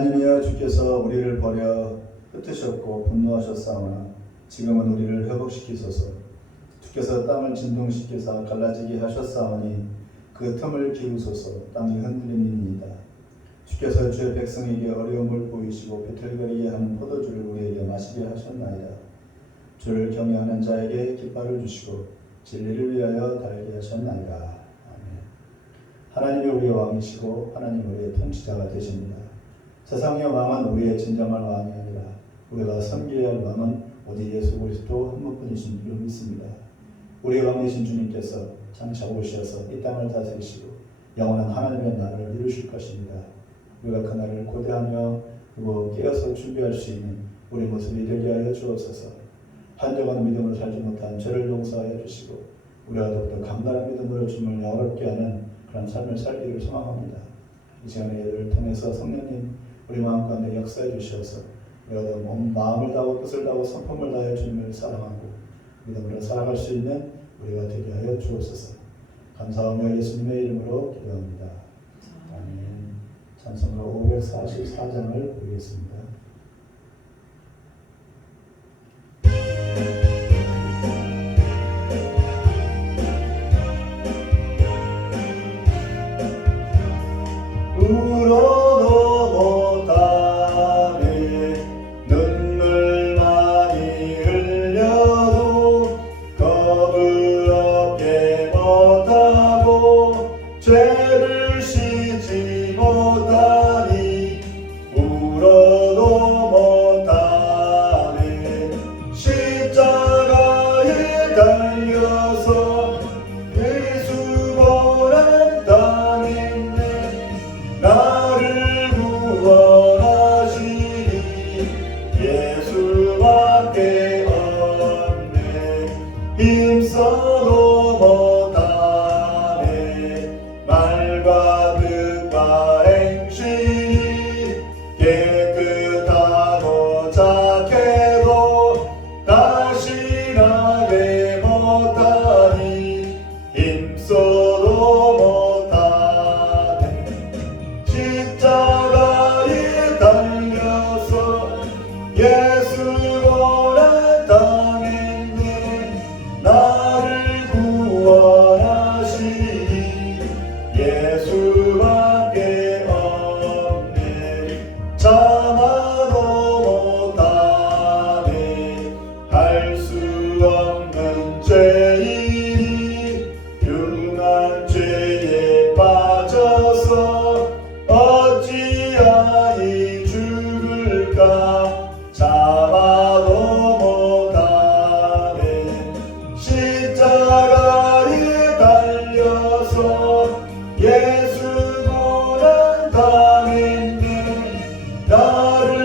하나님이여, 주께서 우리를 버려 흩으셨고 분노하셨사오나 지금은 우리를 회복시키소서. 주께서 땅을 진동시키사 갈라지게 하셨사오니 그 틈을 기우소서. 땅이 흔들림이니이다. 주께서 주의 백성에게 어려움을 보이시고 비틀거리게 하는 포도주를 우리에게 마시게 하셨나이다. 주를 경외하는 자에게 깃발을 주시고 진리를 위하여 달게 하셨나이다. 아멘. 하나님이 우리의 왕이시고 하나님 우리의 통치자가 되십니다. 세상의 왕은 우리의 진정한 왕이 아니라 우리가 섬겨야 할 왕은 오직 예수 그리스도 한 분뿐이신 줄 믿습니다. 우리의 왕이신 주님께서 장차 오셔서 이 땅을 다스리시고 영원한 하나님의 나라를 이루실 것입니다. 우리가 그 날을 고대하며 그리고 깨어서 준비할 수 있는 우리 모습이 되게 하여 주옵소서. 한정한 믿음으로 살지 못한 죄를 용서하여 주시고 우리가 더욱더 강건한 믿음으로 주님을 영화롭게 하는 그런 삶을 살기를 소망합니다. 이 시간에 예를 통해서 성령님 우리 마음 가운데 역사해 주셔서 우리가 온 마음을 다하고 뜻을 다하고 성품을 다하여 주님을 사랑하고 믿음으로 살아갈 수 있는 우리가 되게 하여 주옵소서. 감사하며 예수님의 이름으로 기도합니다. 아멘. 찬송가 544장을 보겠습니다. 울어도 못하네 눈물 많이 흘려도 겁을 얻게 못하고 죄를 씻지 못하니 울어도 못하네. 십자가에 달려서 예수 보란 당했네. 나를 구원하시니 예수밖에 없네. 힘써도 못하네. 말과 뜻과 행실이 깨끗하고 착해도 다시 나게 못하니 힘써도 못하네. 십자가에 달려서 예수 고난 당했네. 나를 구원하시니 예수밖에 없네. 참아도 못하네. 할 수 없는 죄인이 흉한 죄에 빠져서 어찌하니 죽을까. 참아도 못하네. 십자가에 달려서 예수 고난 당했네. 나를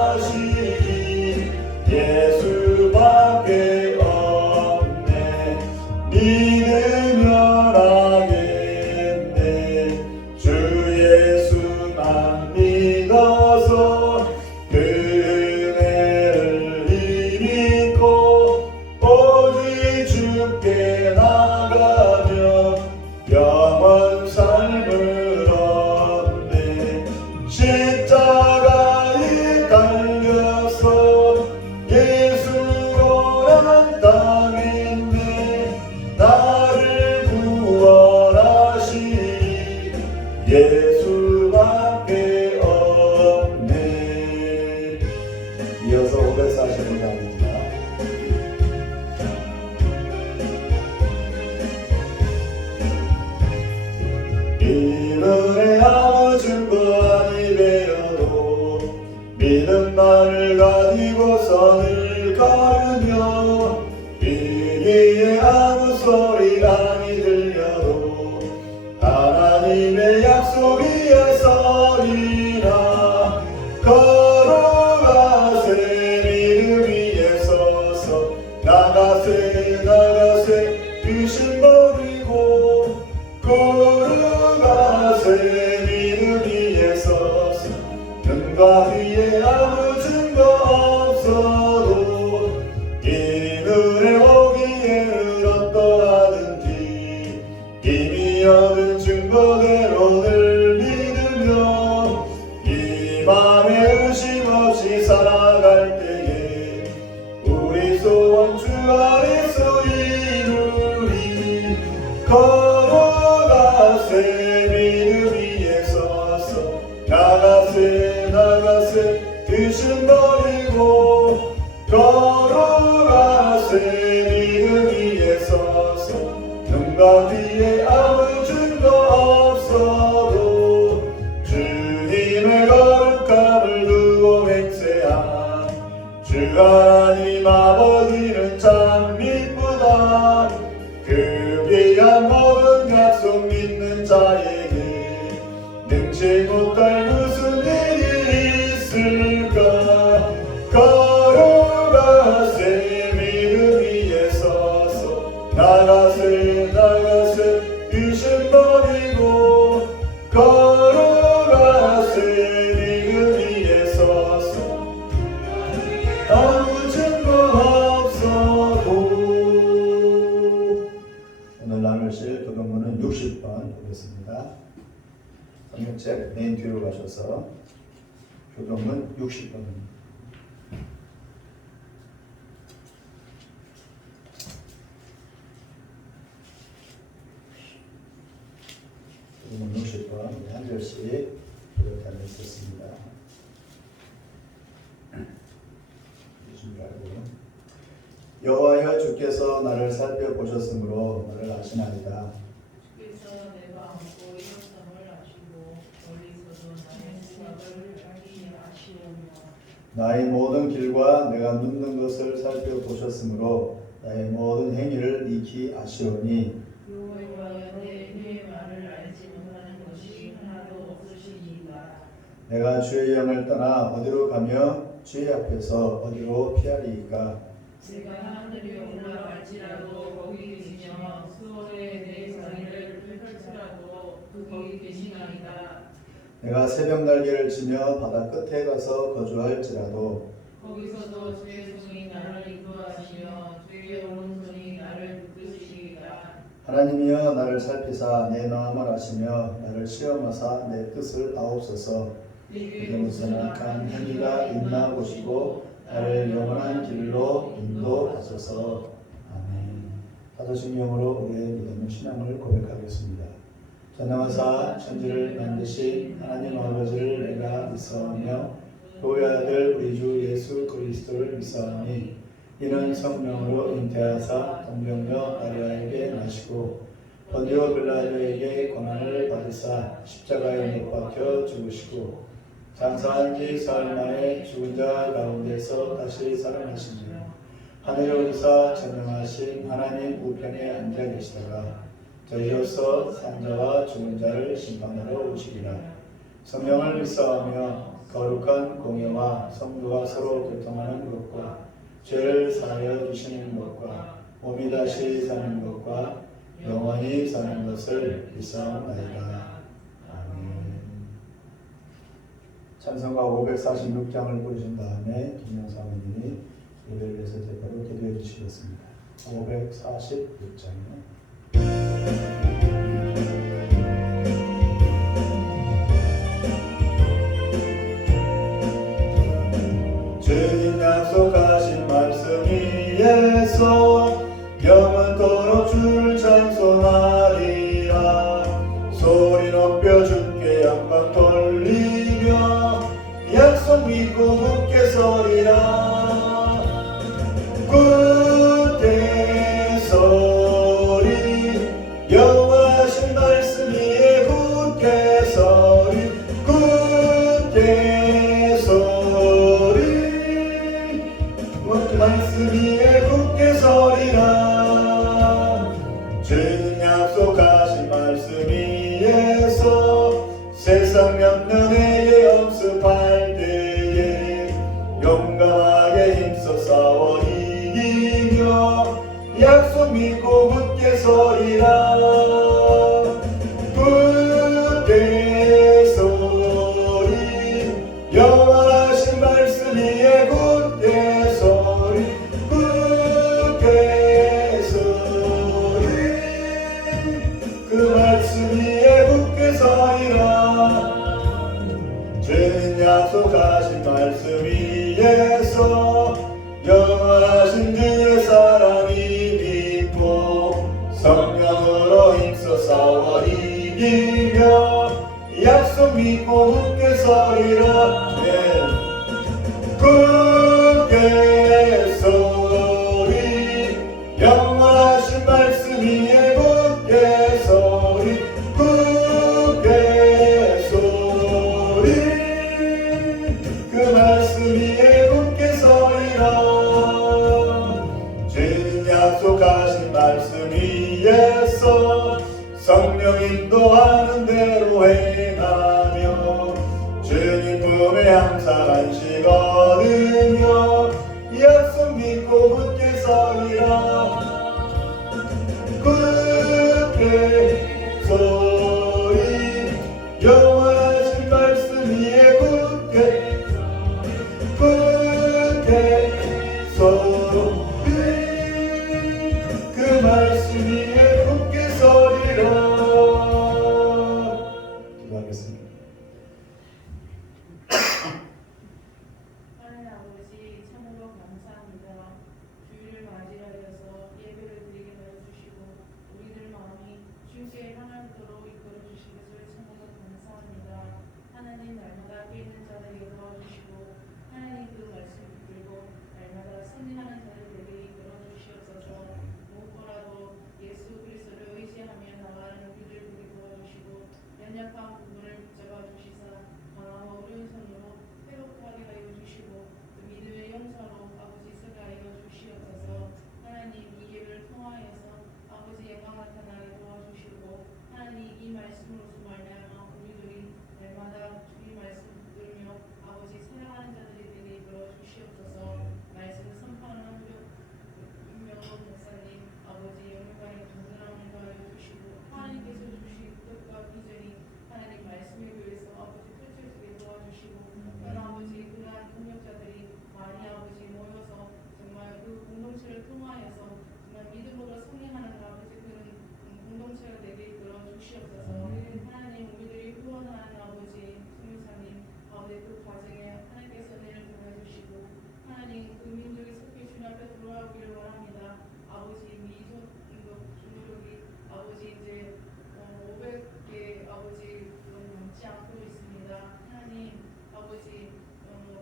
구원하시니 예수밖에 없네. 믿으면 하겠네. 주 예수만 믿어서 그 은혜를 힘입고 오직 주께 나가며 영원 삶을 얻네. 십자가에 달려서 예수 고난 걸어가세 믿음 위에 서서 나가세 나가세 귀신 버리고 걸어가세 믿음 위에 서서 눈과 귀에 아무 증거 없어도 주님의 거룩함을 두고 맹세한 주 하나님 아버지는 참 미쁘다. 그 귀한 모든 약속 믿는 자에게 능치 못할 무슨 일이 있을까. 걸어가세 믿음 위에 서서 나가세 나가세 귀신 버리고 걸어가세 믿음 위에 서서 아무 증거 없어도. 오늘 나누실 교동문은 60번 보겠습니다. 성경책 맨 뒤로 가셔서 교동문 60번입니다. 교동문 60번 한 절씩 이렇게 읽겠습니다. 여호와여 주께서 나를 살펴보셨으므로 나를 아시나이다. 주께서 내가 안고 일어섬을 아시고 멀리서도 나의 생각을 알기 아시오며 나의 모든 길과 내가 눕는 것을 살펴보셨으므로 나의 모든 행위를 익히 아시오니 여호와여 내 말을 알지 못하는 것이 하나도 없으시니이다. 내가 주의 영을 떠나 어디로 가며 주의 앞에서 어디로 피하리이까. 내가 하늘에 올라갈지라도 거기 계시며 수월에 내 자리를 펼칠지라도 거기 계시나이다. 내가 새벽 날개를 치며 바다 끝에 가서 거주할지라도 거기서도 주의 손이 나를 인도하시며 주의 오른손이 나를 붙드시리이다. 하나님이여 나를 살피사 내 마음을 아시며 나를 시험하사 내 뜻을 아옵소서. 내게 무슨 악한 행위가 있나 보시고 나를 영원한 길로 인도하소서. 아멘. 다섯인 영으로 우리의 믿음의 신앙을 고백하겠습니다. 전능하사 천지를 만드신 하나님 아버지를 내가 믿사오며 그의 아들 우리 주 예수 그리스도를 믿사오니 이는 성령으로 잉태하사 동정녀 마리아에게 나시고 본디오 빌라도에게 고난을 받으사 십자가에 못 박혀 죽으시고 장사한 지 사흘 만에 죽은 자 가운데서 다시 살아나시며 하늘에 오르사 전능하신 하나님 우편에 앉아 계시다가 저희로서 산자와 죽은 자를 심판하러 오시리라. 성령을 믿사오며 거룩한 공예와 성도가 서로 교통하는 것과 죄를 사하여 주시는 것과 몸이 다시 사는 것과 영원히 사는 것을 믿사옵나이다. 찬송가 546장을 부르신 다음에 김영사모님이 예배를 위해서 대표로 기도해 주시겠습니다. 546장이요. 주님 약속하신 말씀 위에서 영원토록 주를 찬송하리라. 소리 높여 주께 영광 돌리며 약속 믿고 굳게 서리라. 굳게 서리 영원하신 말씀 위에 굳게 서리. 굳게 서리 말씀 위에 굳게 서리라. 주님 약속하신 말씀 위에서 세상 명령에게 엄습할 때에 용감하게 힘써 싸워 이기며 약속 믿고 굳게 서리라. 굳게 서리 영원하신 말씀 위에 굳게 서리. 굳게 서리 그 말씀 위에 굳게 서리라. 주님 약속하신 말씀 위에서 영원하신 주의 사랑이 믿고 성령으로 말씀 위에서 성령 인도하는 대로 행하며 주님 품에 항상 안식 얻으며 약속 믿고 굳게 서리라. 굳게 서리 영원하신 말씀 위에 굳게 서리 그 말씀 위에 굳게 서리라. 기도하겠습니다. 하나님 아버지 참으로 감사합니다. 주일을 맞이하여서 예배를 드리게 하여 주시고 우리들 마음이 주께 향하도록 이끌어 주신 것을 참으로 감사합니다. 하나님 날마다 깨있는 자들에게 도와주시고 하나님 그 말씀 붙들고 날마다 승리하는 자들 되게 이끌어 주시옵소서. 무엇보라도 예수 그리스도를 의지하며 나가는 우리들 되게 도와주시고 연약한 부분을 붙잡아 주시사 강하고 오른손으로 회복하게 하여 주시고 그 믿음의 용사로 아버지 서게 하여 주시옵소서. 하나님 이 예배를 통하여서 아버지 영광 나타나게 도와주시고 하나님 이 말씀으로서 말미암아 우리들이 날마다 주의 말씀 붙들며 아버지 사랑하는 자들이 되게 이끌어 주시옵소서. 말씀 선포하는 윤명호 목사님 아버지 영광의 건강함을 더하여 주시고 하나님께서 주신 뜻과 비전이 하나님 말씀에 의해서 아버지 펼쳐지게 도와주시고 아버지 그러한 동역자들이 많이 아버지 모여서 정말 그 공동체를 통하여서 정말 믿음으로 성행하는 아버지 그런 공동체가 되게 이끌어 주시옵소서. 하나님 우리들이 후원하는 아버지 성교사님 아버지 그 과정에 하나님께서 은혜를 보여주시고 하나님 그 민족이 속히 주님 앞에 돌아오기를 원합니다. 아버지 미족 중독이 아버지 이제 500개 아버지 넘지 않고 있습니다. 하나님 아버지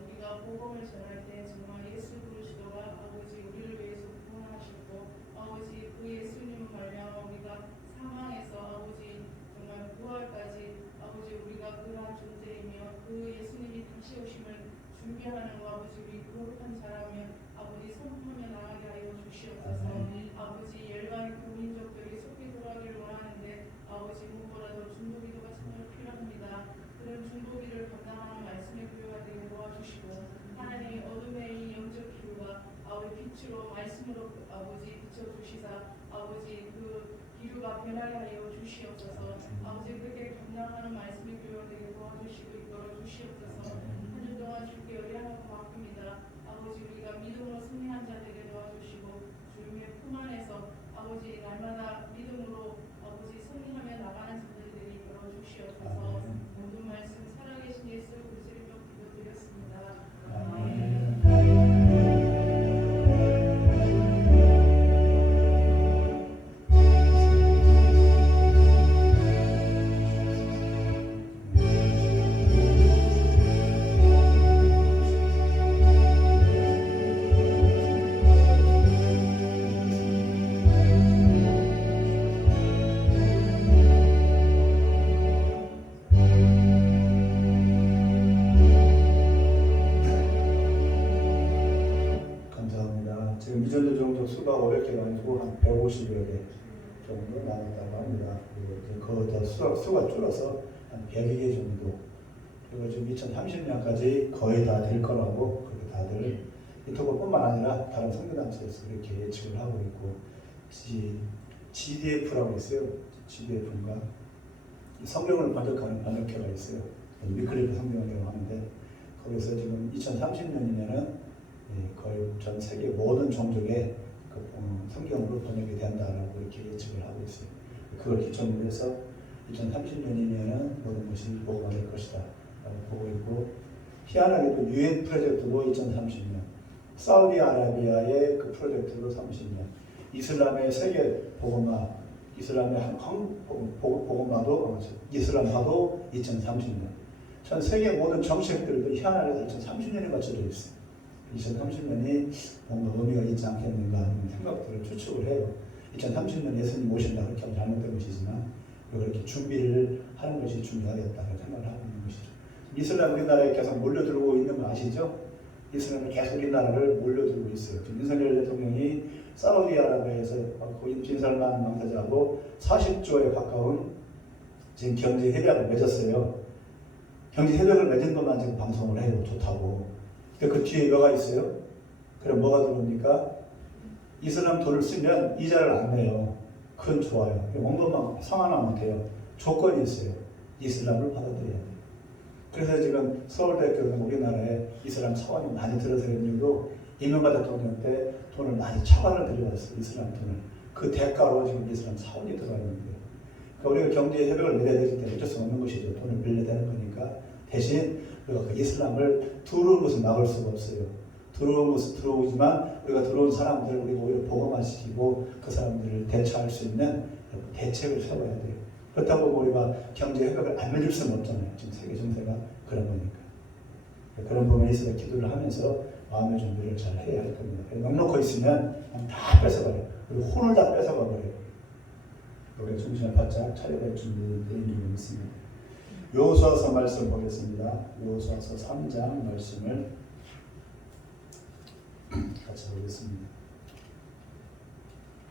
우리가 복음을 전할 때 정말 예수 그리스도가 아버지 우리를 위해서 구원하셨고 아버지 그 예수님을 말미암아 우리가 사망에서 아버지 정말 부활까지 아버지 우리가 그러한 존재이며 그 예수님이 다시 오심을 준비하는 거 아버지 우리 거룩한 자라면 아버지 선포하며 나가게 하여 주시옵소서. 아버지 열방의 그 민족들이 속히 돌아가기를 원하는데 아버지 무엇보다도 중보기도가 정말 필요합니다. 그런 중보기를 감당하는 말씀의 교회가 되게 도와주시고 하나님 어둠의 이 영적 기류가 아버지 빛으로 말씀으로 아버지 비춰주시사 아버지 그 기류가 변하게 하여 주시옵소서. 아버지 그렇게 감당하는 말씀의 교회가 되게 도와주시고 이끌어 주시옵소서. 한 주 동안 주께 의뢰하고 맡깁니다. 아버지 우리가 믿음으로 승리한 자들에게 도와주시고 주님의 품 안에서 아버지 날마다 믿음으로 아버지 승리하며 나가는 자들에게 이끌어 주시옵소서. 모든 말씀 살아계신 예수 그리스도의 이름으로 기도드렸습니다. 아멘. 감사합니다. 지금 미전도 정도 수가 500개가 아니고 한 150여 개 정도 나눴다고 합니다. 그리고 더 수가 줄어서 한 100여 개 정도. 그리고 지금 2030년까지 거의 다 될 거라고 그렇게 다들 유튜브뿐만 아니라 다른 선교단체에서 그렇게 예측을 하고 있고 GDF라고 있어요. GDF인가 성경을 번역하는 번역회가 있어요. 위클리프 성경이라고 하는데 거기서 지금 2030년이면은 거의 전 세계 모든 종족의 성경으로 번역이 된다라고 이렇게 예측을 하고 있어요. 그걸 기점으로 해서 2030년이면은 모든 것이 보고가 될 것이다 라고 보고 있고 희한하게도 UN 프로젝트도 2030년 사우디아라비아의 그 프로젝트도 30년 이슬람의 세계 복음화 이슬람의 복음화도 이슬람화도 2030년 전 세계 모든 정책들도 희한하게 2030년에 맞춰져 있어요. 2030년이 뭔가 의미가 있지 않겠는가 하는 생각들을 추측을 해요. 2030년 예수님 오신다 그렇게 하면 잘못된 것이지만 그렇게 준비를 하는 것이 중요하겠다고 생각을 하고 있는 것이죠. 이슬람 우리나라에 계속 몰려들고 있는 거 아시죠? 이슬람이 계속 우리나라를 몰려들고 있어요. 지금 윤석열 대통령이 사우디아라비아에서 거의 빈살만 왕세자하고 40조에 가까운 지금 경제 협약을 맺었어요. 경제 협약을 맺은 것만 지금 방송을 해요. 좋다고. 근데 그 뒤에 뭐가 있어요? 그럼 뭐가 들어옵니까? 이슬람 돈을 쓰면 이자를 안 내요. 그건 좋아요. 원금만 상환하면 돼요. 조건이 있어요. 이슬람을 받아들여야 돼요. 그래서 지금 서울대학교는 우리나라에 이슬람 차관이 많이 들어서는 이유로 이명박 대통령 때 돈을 많이 차관을 들여왔어요. 이슬람 돈을. 그 대가로 지금 이슬람 차원이 들어가 있는 거예요. 그러니까 우리가 경제 협약을 맺어야 되기 때문에 어쩔 수 없는 것이죠. 돈을 빌려야 되는 거니까. 대신 우리가 그 이슬람을 들어오는 것을 막을 수가 없어요. 들어오는 것은 들어오지만 우리가 들어온 사람들을 우리가 오히려 보호만 시키고 그 사람들을 대처할 수 있는 대책을 세워야 돼요. 그렇다고 우리가 경제 협약을 안 맺을 수는 없잖아요. 지금 세계 정세가 그런 거니까. 그런 부분에 있어서 기도를 하면서 마음의 준비를 잘 해야 할 겁니다. 넉넉히 있으면 다 뺏어버려요. 그리고 혼을 다 뺏어가 버려요. 우리가 정신을 바짝 차려갈 준비되어 있는 게 있습니다. 여호수아서 말씀 보겠습니다. 여호수아서 3장 말씀을 같이 보겠습니다.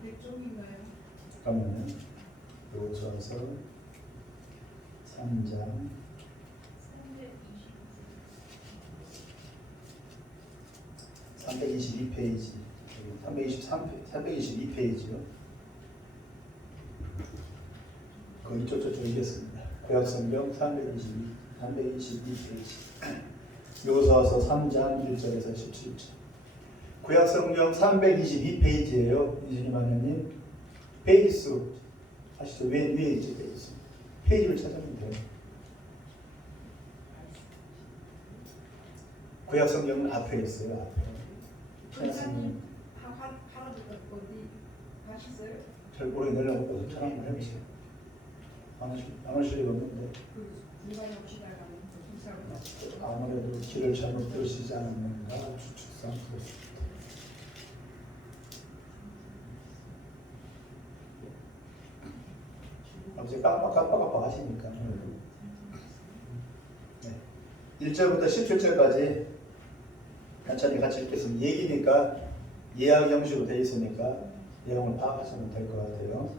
몇 쪽인가요? 잠깐만요. 여호수아서 3장 322페이지 322페이지요. 그 이쪽 읽겠습니다. 구약성경 322페이지 여호수아서 3장 1절에서 17절. 구약성경 322페이지예요. 이진희 마녀님 페이지 수 아시죠? 위에 있죠? 페이지를 찾아보면 돼요. 구약성경은 앞에 있어요. 앞에. 원사님 바라보고 어디 가셨어요? 잘 모르겠는데 잘 한번 해보세요. 안 하실 리가 없는데. 중간에 오시다가 아무래도 길을 잘못 들으시지 않았는가 추측상 그렇습니다. 아버지 깜빡 하시니까. 네. 1절부터 17절까지 천천히 같이 읽겠습니다. 얘기니까 예약 형식으로 되어 있으니까 내용을 파악하시면 될 것 같아요.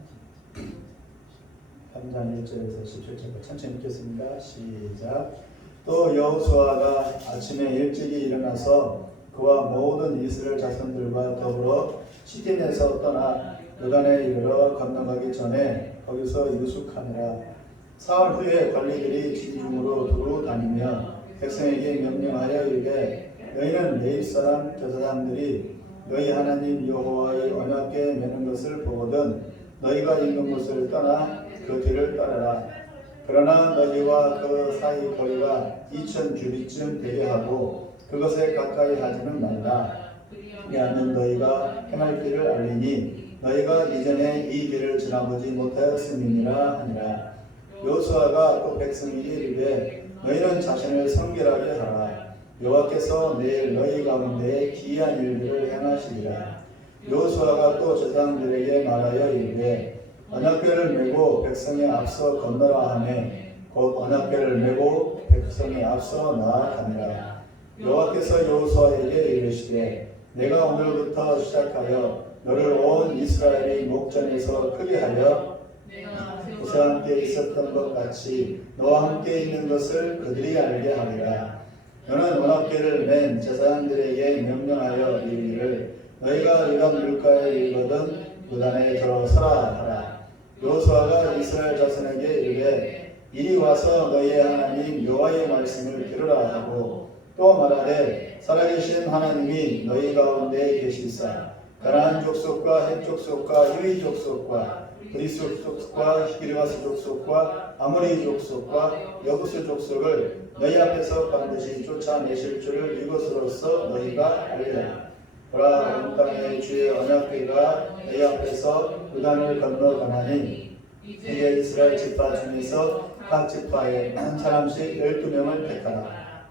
3장 1절에서 17절까지 천천히 읽겠습니다. 시작. 또 여호수아가 아침에 일찍이 일어나서 그와 모든 이스라엘 자손들과 더불어 시딤에서 떠나 요단에 이르러 건너가기 전에 거기서 유숙하니라. 사흘 후에 관리들이 진중으로 두루 다니며 백성에게 명령하여 이르되 너희는 내 입사람 제사장들이 너희 하나님 여호와의 언약궤 매는 것을 보거든 너희가 있는 곳을 떠나 그 뒤를 따르라. 그러나 너희와 그 사이 거리가 2000규빗쯤 되게 하고 그것에 가까이 하지는 말라. 왜냐하면 너희가 행할 길을 알리니 너희가 이전에 이 길을 지나보지 못하였음이니라 하니라. 여호수아가 또 백성에게 이르되 너희는 자신을 성결하게 하라. 여호와께서 내일 너희 가운데 기이한 일들을 행하시리라. 여호수아가 또 제사장들에게 말하여 이르되 언약궤를 메고 백성에 앞서 건너라 하매 곧 언약궤를 메고 백성에 앞서 나아가니라. 여호와께서 여호수아에게 이르시되 내가 오늘부터 시작하여 너를 온 이스라엘의 목전에서 크게 하여 모세와 함께 있었던 것 같이 너와 함께 있는 것을 그들이 알게 하리라. 너는 언약궤를 맨 제사장들에게 명령하여 이르기를 너희가 요단 물가에 이르거든 요단에 들어서라 하라. 여호수아가 이스라엘 자손에게 이르되 이리 와서 너희의 하나님 여호와의 말씀을 들으라 하고 또 말하되 살아계신 하나님이 너희 가운데 계시사 가나안 족속과 헷 족속과 히위 족속과 브리스 족속과 히르가스 족속과 아모리 족속과 여부스 족속을 너희 앞에서 반드시 쫓아내실 줄을 이것으로써 너희가 알리라. 보라 온 땅의 주의 언약궤가 너희 앞에서 요단을 건너가나니 이에 이스라엘 지파 중에서 각 지파에 한 사람씩 12명을 택하라.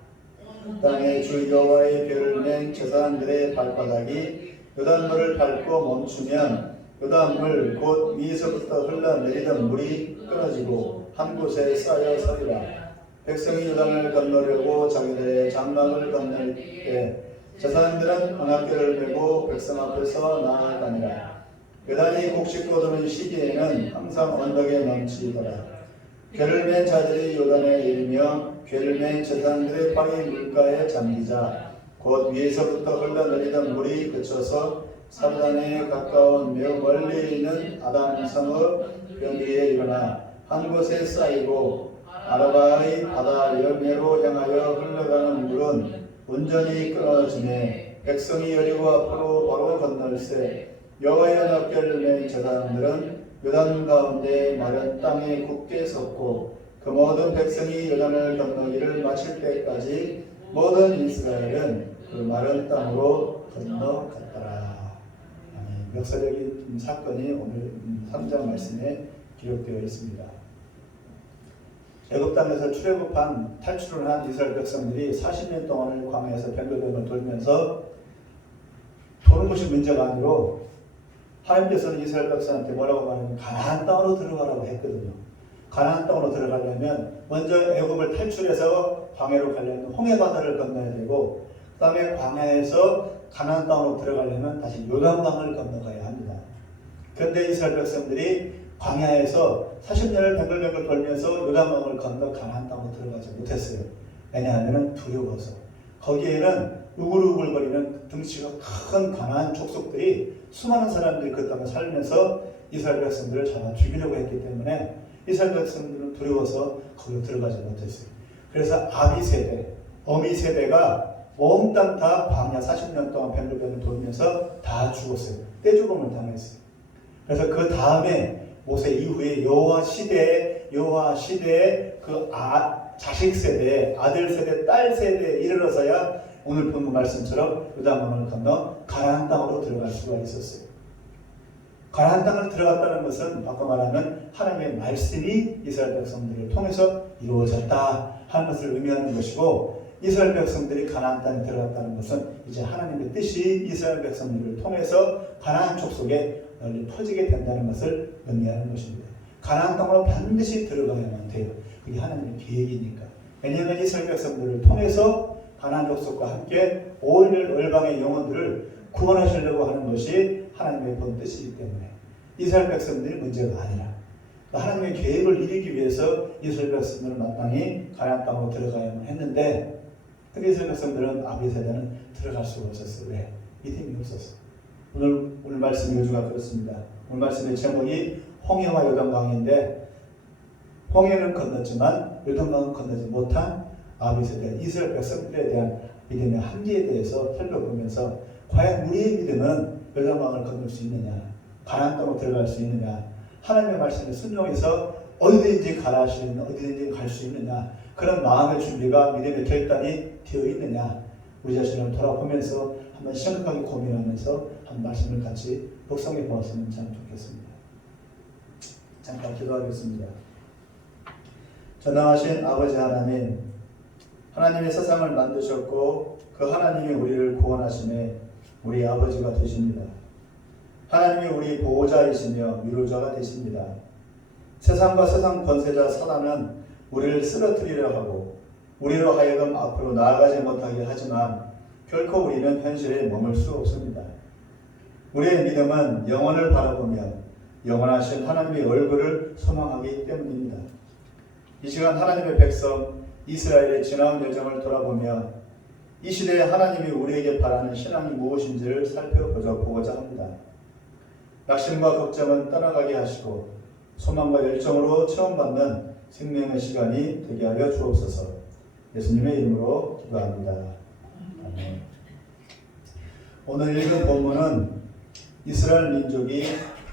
땅의 주 여호와의 궤를 맨 제사장들의 발바닥이 요단물을 밟고 멈추면 요단물 곧 위에서부터 흘러내리던 물이 끊어지고 한 곳에 쌓여 서리라. 백성이 요단을 건너려고 자기들의 장막을 건널 때 제사장들은 언약궤를 메고 백성 앞에서 나아가니라. 요단이 곡식도 도는 시기에는 항상 언덕에 넘치더라. 궤를 맨 자들이 요단에 이르며 궤를 맨 제사장들의 발이 물가에 잠기자 곧 위에서부터 흘러내리던 물이 그쳐서 사르단에 가까운 매우 멀리 있는 아담성의 변기에 일어나 한 곳에 쌓이고 아라바의 바다 열매로 향하여 흘러가는 물은 온전히 끊어지매 백성이 여리고 앞으로 바로 건널세 여호와의 언약궤를 맨 제사장들은 요단 가운데 마른 땅에 굳게 섰고 그 모든 백성이 요단을 건너기를 마칠 때까지 모든 이스라엘은 그 마른 땅으로 건너갔더라. 역사적인 사건이 오늘 3장 말씀에 기록되어 있습니다. 애굽 땅에서 출애굽한 탈출을 한 이스라엘 백성들이 40년 동안을 광야에서 뱅글뱅글 돌면서 도는 것이 문제가 아니고 하나님께서는 이스라엘 백성한테 뭐라고 말하면 가나안 땅으로 들어가라고 했거든요. 가나안 땅으로 들어가려면 먼저 애굽을 탈출해서 광야로 가려면 홍해 바다를 건너야 되고 그 다음에 광야에서 가나안 땅으로 들어가려면 다시 요단강을 건너가야 합니다. 그런데 이스라엘 백성들이 광야에서 40년을 뱅글뱅글 돌면서 요단강을 건너 가나안 땅으로 들어가지 못했어요. 왜냐하면 두려워서. 거기에는 우글우글거리는 등치가 큰 가나안 족속들이 수많은 사람들이 그 땅에 살면서 이스라엘 백성들을 잡아 죽이려고 했기 때문에 이스라엘 백성들은 두려워서 거기로 들어가지 못했어요. 그래서 아비 세대, 어미 세대가 몽땅 다 광야 40년 동안 뱅글뱅글 돌면서 다 죽었어요. 떼죽음을 당했어요. 그래서 그 다음에 모세 이후에 여호와 시대에 그 자식 세대, 아들 세대, 딸 세대에 이르러서야 오늘 본문 말씀처럼 요단강을 건너 가나안 땅으로 들어갈 수가 있었어요. 가나안 땅을 들어갔다는 것은 바꿔 말하면 하나님의 말씀이 이스라엘 백성들을 통해서 이루어졌다 하는 것을 의미하는 것이고 이스라엘 백성들이 가나안 땅에 들어갔다는 것은 이제 하나님의 뜻이 이스라엘 백성들을 통해서 가나안 족속에 널리 퍼지게 된다는 것을 의미하는 것입니다. 가나안 땅으로 반드시 들어가야만 돼요. 그게 하나님의 계획이니까. 왜냐하면 이스라엘 백성들을 통해서 가나안 족속과 함께 온 열방의 영혼들을 구원하시려고 하는 것이 하나님의 본 뜻이기 때문에 이스라엘 백성들이 문제가 아니라 하나님의 계획을 이루기 위해서 이스라엘 백성들은 마땅히 가나안 땅으로 들어가야만 했는데 근데 이스라엘 백성들은 아비 세대는 들어갈 수가 없었어요. 왜? 믿음이 없었어. 오늘 말씀 요주가 그렇습니다. 오늘 말씀의 제목이 홍해와 요단강인데 홍해는 건넜지만 요단강은 건너지 못한 아비 세대 이스라엘 백성들에 대한 믿음의 한계에 대해서 살펴보면서 과연 우리의 믿음은 요단강을 건널 수 있느냐, 가나안 땅으로 들어갈 수 있느냐, 하나님의 말씀에 순종해서 어디든지 가라 하시는 어디든지 갈 수 있느냐, 그런 마음의 준비가 믿음의 결단이 되어 있느냐, 우리 자신을 돌아보면서 한번 심각하게 고민하면서 한 말씀을 같이 묵상해 보았으면 참 좋겠습니다. 잠깐 기도하겠습니다. 전능하신 아버지 하나님, 하나님의 세상을 만드셨고 그 하나님이 우리를 구원하심에 우리 아버지가 되십니다. 하나님이 우리 보호자이시며 위로자가 되십니다. 세상과 세상 권세자 사단은 우리를 쓰러뜨리려 하고 우리로 하여금 앞으로 나아가지 못하게 하지만 결코 우리는 현실에 머물 수 없습니다. 우리의 믿음은 영원을 바라보며 영원하신 하나님의 얼굴을 소망하기 때문입니다. 이 시간 하나님의 백성 이스라엘의 지나온 여정을 돌아보며 이 시대에 하나님이 우리에게 바라는 신앙이 무엇인지를 살펴보고자 합니다. 낙심과 걱정은 떠나가게 하시고 소망과 열정으로 체험받는 생명의 시간이 되게 하여 주옵소서. 예수님의 이름으로 기도합니다. 아멘. 오늘 읽은 본문은 이스라엘 민족이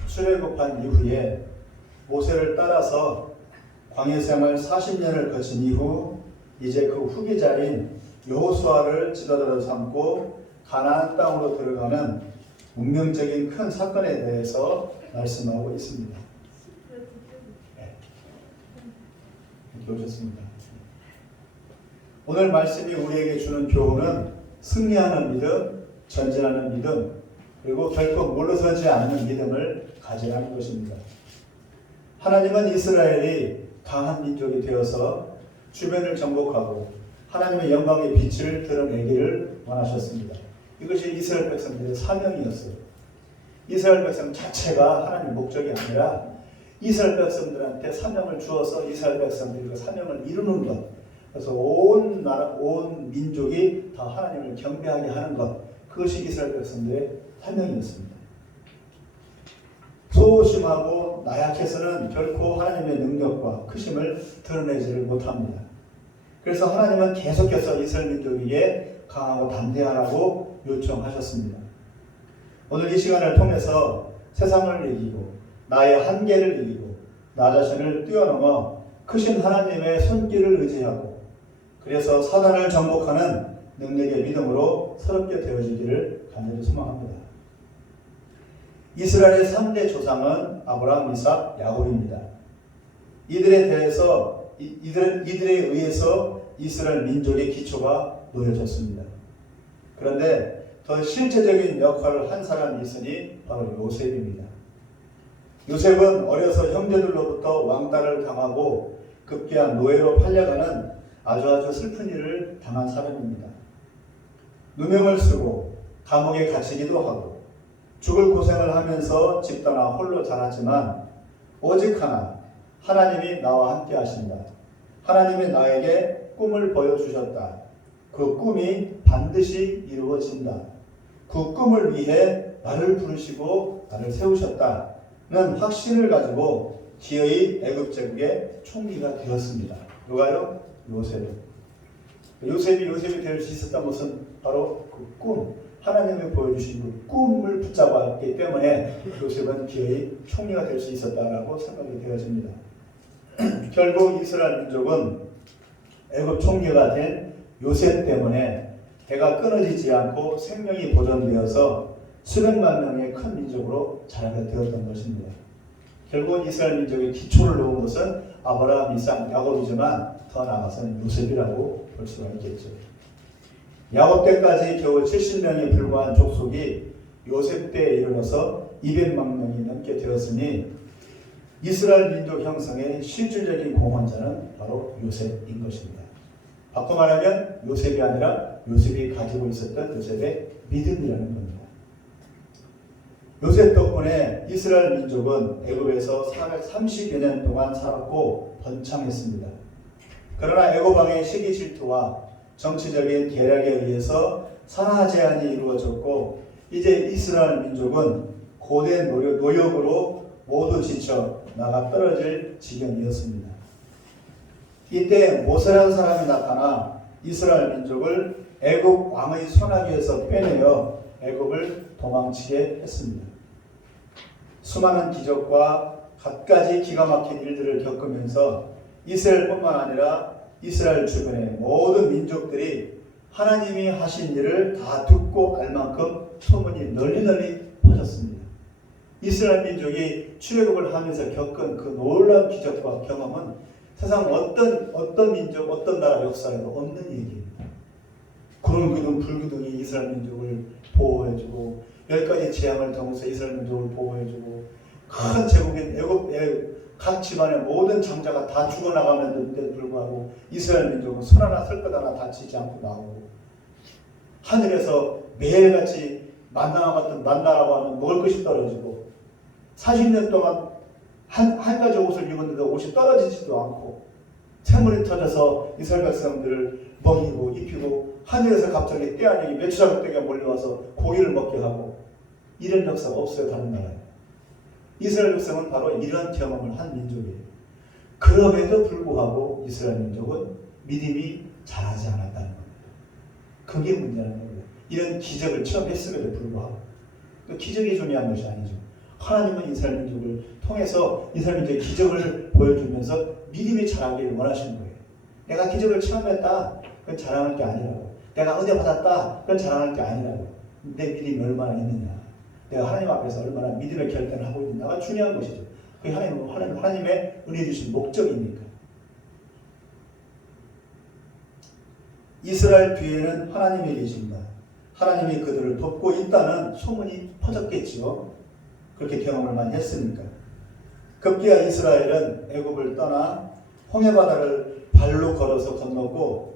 출애굽한 이후에 모세를 따라서 광야 생활 40년을 거친 이후 이제 그 후계자인 여호수아를 지도자로 삼고 가나안 땅으로 들어가는 운명적인 큰 사건에 대해서 말씀하고 있습니다. 이렇게 오셨습니다. 오늘 말씀이 우리에게 주는 교훈은 승리하는 믿음, 전진하는 믿음, 그리고 결코 물러서지 않는 믿음을 가지라는 것입니다. 하나님은 이스라엘이 강한 민족이 되어서 주변을 정복하고 하나님의 영광의 빛을 드러내기를 원하셨습니다. 이것이 이스라엘 백성들의 사명이었어요. 이스라엘 백성 자체가 하나님의 목적이 아니라 이스라엘 백성들한테 사명을 주어서 이스라엘 백성들이 그 사명을 이루는 것. 그래서 온 나라, 온 민족이 다 하나님을 경배하게 하는 것. 그것이 이스라엘 백성들의 사명이었습니다. 소심하고 나약해서는 결코 하나님의 능력과 크심을 드러내지를 못합니다. 그래서 하나님은 계속해서 이스라엘 민족에게 강하고 담대하라고 요청하셨습니다. 오늘 이 시간을 통해서 세상을 이기고 나의 한계를 이기고 나 자신을 뛰어넘어 크신 하나님의 손길을 의지하고 그래서 사단을 정복하는 능력의 믿음으로 새롭게 되어지기를 간절히 소망합니다. 이스라엘의 3대 조상은 아브라함, 이삭, 야곱입니다. 이들에 의해서 이스라엘 민족의 기초가 놓여졌습니다. 그런데 더 실제적인 역할을 한 사람이 있으니 바로 요셉입니다. 요셉은 어려서 형제들로부터 왕따를 당하고 급기야 노예로 팔려가는 아주 슬픈 일을 당한 사람입니다. 누명을 쓰고 감옥에 갇히기도 하고 죽을 고생을 하면서 집 떠나 홀로 자랐지만 오직 하나, 하나님이 나와 함께 하신다. 하나님이 나에게 꿈을 보여주셨다. 그 꿈이 반드시 이루어진다. 그 꿈을 위해 나를 부르시고 나를 세우셨다는 확신을 가지고 기어이 애굽 제국의 총리가 되었습니다. 누가요? 요셉이 될 수 있었던 것은 바로 그 꿈, 하나님이 보여주신 그 꿈을 붙잡았기 때문에 요셉은 기어이 총리가 될 수 있었다라고 생각이 되어집니다. 결국 이스라엘 민족은 애굽 총리가 된 요셉 때문에 해가 끊어지지 않고 생명이 보존되어서 수백만 명의 큰 민족으로 자라게 되었던 것입니다. 결국 이스라엘 민족의 기초를 놓은 것은 아브라함, 이삭, 야곱이지만 더 나아가서는 요셉이라고 볼 수가 있겠죠. 야곱 때까지 겨우 70명이 불과한 족속이 요셉 때에 이르러서 200만 명이 넘게 되었으니 이스라엘 민족 형성의 실질적인 공헌자는 바로 요셉인 것입니다. 바꿔 말하면 요셉이 아니라 요셉이 가지고 있었던 요셉의 믿음이라는 겁니다. 요셉 덕분에 이스라엘 민족은 애굽에서 430여 년 동안 살았고 번창했습니다. 그러나 애굽 왕의 시기 질투와 정치적인 계략에 의해서 산하 제한이 이루어졌고 이제 이스라엘 민족은 고된 노역으로 모두 지쳐 나가 떨어질 지경이었습니다. 이때 모세라는 사람이 나타나 이스라엘 민족을 애굽 왕의 손아귀에서 빼내어 애굽을 도망치게 했습니다. 수많은 기적과 갖가지 기가 막힌 일들을 겪으면서 이스라엘뿐만 아니라 이스라엘 주변의 모든 민족들이 하나님이 하신 일을 다 듣고 알 만큼 소문이 널리 퍼졌습니다. 이스라엘 민족이 출애굽을 하면서 겪은 그 놀라운 기적과 경험은 세상 어떤 민족, 어떤 나라 역사에도 없는 얘기입니다. 구름 불기둥이 이스라엘 민족을 보호해주고 10가지 재앙을 통해서 이스라엘 민족을 보호해주고 큰 제국인 애굽의 각 집안의 모든 장자가 다 죽어나가는데도 불구하고 이스라엘 민족은 손 하나 설것 하나 다치지 않고 나오고 하늘에서 매일같이 만나와 같은 만나라고 하는 먹을 것이 떨어지고 40년 동안 한 가지 옷을 입었는데 옷이 떨어지지도 않고 샘물이 터져서 이스라엘 백성들을 먹이고 입히고 하늘에서 갑자기 떼아내기 메추자국대기가 몰려와서 고기를 먹게 하고 이런 역사가 없어요. 다른 나라에. 이스라엘 백성은 바로 이런 경험을 한 민족이에요. 그럼에도 불구하고 이스라엘 민족은 믿음이 자라지 않았다는 겁니다. 그게 문제라는 겁니다. 이런 기적을 처음 했음에도 불구하고 또 기적이 중요한 것이 아니죠. 하나님은 이스라엘 민족을 통해서 이스라엘 민족의 기적을 보여주면서 믿음이 자라기를 원하시는 거예요. 내가 기적을 체험했다. 그건 자랑할 게 아니라고. 내가 은혜 받았다. 그건 자랑할 게 아니라고. 내 믿음이 얼마나 있느냐. 내가 하나님 앞에서 얼마나 믿음의 결단을 하고 있느냐가 중요한 것이죠. 그게 하나님의 은혜 주신 목적이니까. 이스라엘 뒤에는 하나님이 계신다. 하나님이 그들을 돕고 있다는 소문이 퍼졌겠지요. 그렇게 경험을 많이 했으니까. 급기야 이스라엘은 애굽을 떠나 홍해바다를 발로 걸어서 건넜고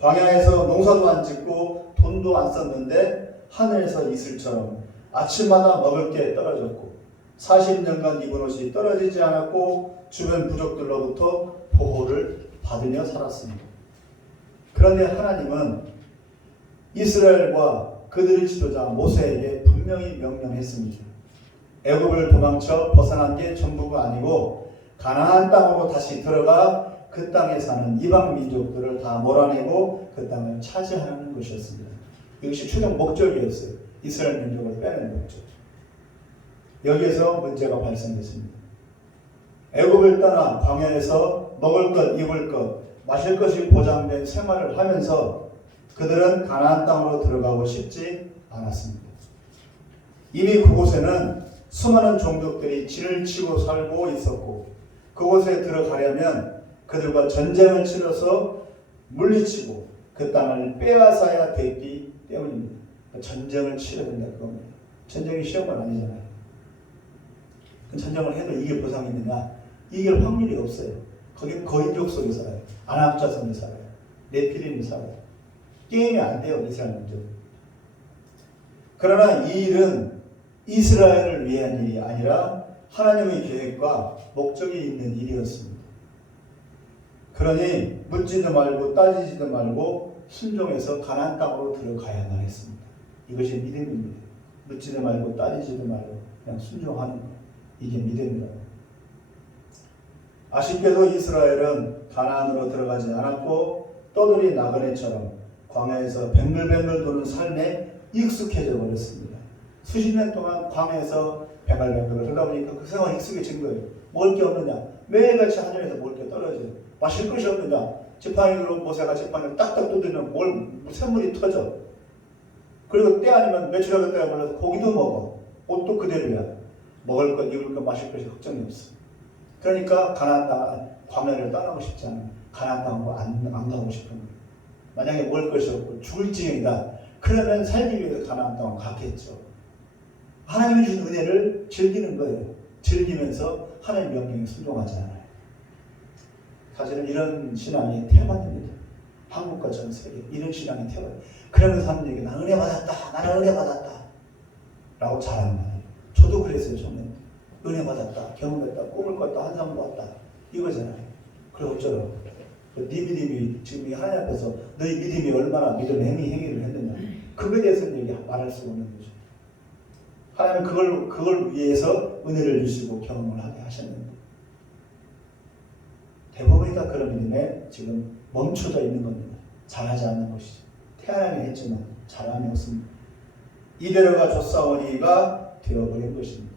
광야에서 농사도 안 짓고 돈도 안 썼는데 하늘에서 이슬처럼 아침마다 먹을 게 떨어졌고 40년간 입은 옷이 떨어지지 않았고 주변 부족들로부터 보호를 받으며 살았습니다. 그런데 하나님은 이스라엘과 그들의 지도자 모세에게 분명히 명령했습니다. 애굽을 도망쳐 벗어난 게 전부가 아니고 가나안 땅으로 다시 들어가 그 땅에 사는 이방 민족들을 다 몰아내고 그 땅을 차지하는 것이었습니다. 이것이 최종 목적이었어요. 이스라엘 민족을 빼는 목적. 여기에서 문제가 발생했습니다. 애굽을 떠나 광야에서 먹을 것, 입을 것, 마실 것이 보장된 생활을 하면서 그들은 가나안 땅으로 들어가고 싶지 않았습니다. 이미 그곳에는 수많은 종족들이 진을 치고 살고 있었고 그곳에 들어가려면 그들과 전쟁을 치러서 물리치고 그 땅을 빼앗아야 됐기 때문입니다. 전쟁을 치러야 된다 그겁니다. 전쟁이 쉬운 건 아니잖아요. 전쟁을 해도 이길 보상이 있느냐? 이길 확률이 없어요. 거기는 거인족 속에 살아요. 안압자손이 살아요. 네피림이 살아요. 게임이 안 돼요. 이스라엘 민족. 그러나 이 일은 이스라엘을 위한 일이 아니라 하나님의 계획과 목적이 있는 일이었습니다. 그러니 묻지도 말고 따지지도 말고 순종해서 가나안 땅으로 들어가야만 했습니다. 이것이 믿음입니다. 묻지도 말고 따지지도 말고 그냥 순종하는 것. 이게 믿음이라고. 아쉽게도 이스라엘은 가나안으로 들어가지 않았고 떠돌이 나그네처럼 광야에서 뱅글뱅글 도는 삶에 익숙해져 버렸습니다. 수십 년 동안 광야에서 뱅글뱅글 하다 보니까 그 생활에 익숙해진 거예요. 먹을 게 없느냐? 매일같이 하늘에서 먹을 게 떨어져요. 마실 것이 없느냐? 지팡이로 모세가 지팡이를 딱딱 두드리면 샘물이 터져. 그리고 때 아니면 며칠 후에 몰라서 고기도 먹어. 옷도 그대로야. 먹을 것, 입을 것, 마실 것이 걱정이 없어. 그러니까 가나안 땅, 광야를 떠나고 싶지 않아요. 가나안 땅으로 안 가고 싶은 거예요. 만약에 먹을 것이 없고 죽을 지경이다. 그러면 살기 위해서 가나안 땅으로 갔겠죠. 하나님이 주신 은혜를 즐기는 거예요. 즐기면서 하나님의 명령에 순종하지 않아요. 사실은 이런 신앙이 태반입니다. 한국과 전 세계 이런 신앙이 태반. 그러면서 하는 얘기, 나는 은혜 받았다. 나는 은혜 받았다. 라고 자랑하는 거예요. 저도 그랬어요. 처음에. 은혜 받았다. 경험했다. 꿈을 꿨다. 환상 보았다. 이거잖아요. 그래 어쩌라고. 네 믿음이 지금 하나님 앞에서 너희 믿음이 얼마나 믿음 행위를 했느냐. 그거에 대해서는 말할 수가 없는 거죠. 하나님은 그걸 위해서 은혜를 주시고 경험을 하게 하셨는데 대부분이 다 그런 믿음에 지금 멈춰져 있는 겁니다. 잘하지 않는 것이죠. 태어나긴 했지만 잘함이 없습니다. 이대로가 조사오니가 되어버린 것입니다.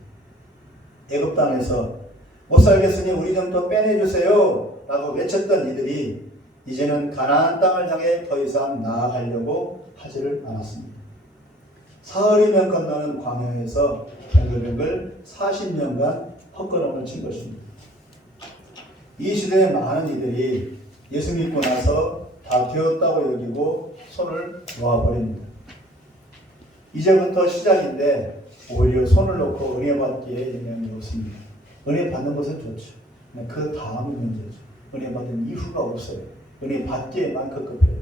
애굽 땅에서 못 살겠으니 우리 좀 더 빼내주세요 라고 외쳤던 이들이 이제는 가나안 땅을 향해 더 이상 나아가려고 하지를 않았습니다. 사흘이면 건너는 광야에서 뱅글뱅글 40년간 헛걸음을 친 것입니다. 이 시대에 많은 이들이 예수 믿고 나서 다 되었다고 여기고 손을 놓아버립니다. 이제부터 시작인데 오히려 손을 놓고 은혜 받기에 영향이 없습니다. 은혜 받는 것은 좋죠. 그 다음이 문제죠. 은혜 받은 이후가 없어요. 은혜 받기에만 급급해요.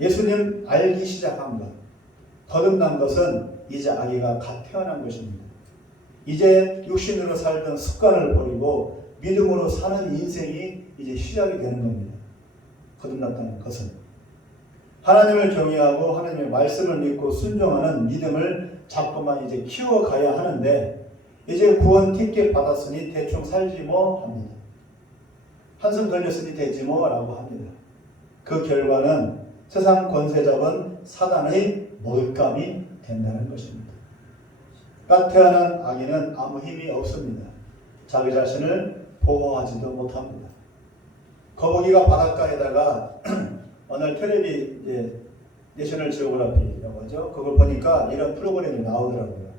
예수님 알기 시작한 것, 거듭난 것은 이제 아기가 갓 태어난 것입니다. 이제 육신으로 살던 습관을 버리고 믿음으로 사는 인생이 이제 시작이 되는 겁니다. 거듭났다는 것은 하나님을 경외하고 하나님의 말씀을 믿고 순종하는 믿음을 자꾸만 이제 키워가야 하는데 이제 구원 깊게 받았으니 대충 살지 뭐 합니다. 한숨 돌렸으니 되지 뭐 라고 합니다. 그 결과는 세상 권세 잡은 사단의 몰감이 된다는 것입니다. 갓 태어난 아기는 아무 힘이 없습니다. 자기 자신을 보호하지도 못합니다. 거북이가 바닷가에다가 오늘 텔레비 이제 내셔널 지오그래피라고 하죠. 그걸 보니까 이런 프로그램이 나오더라고요.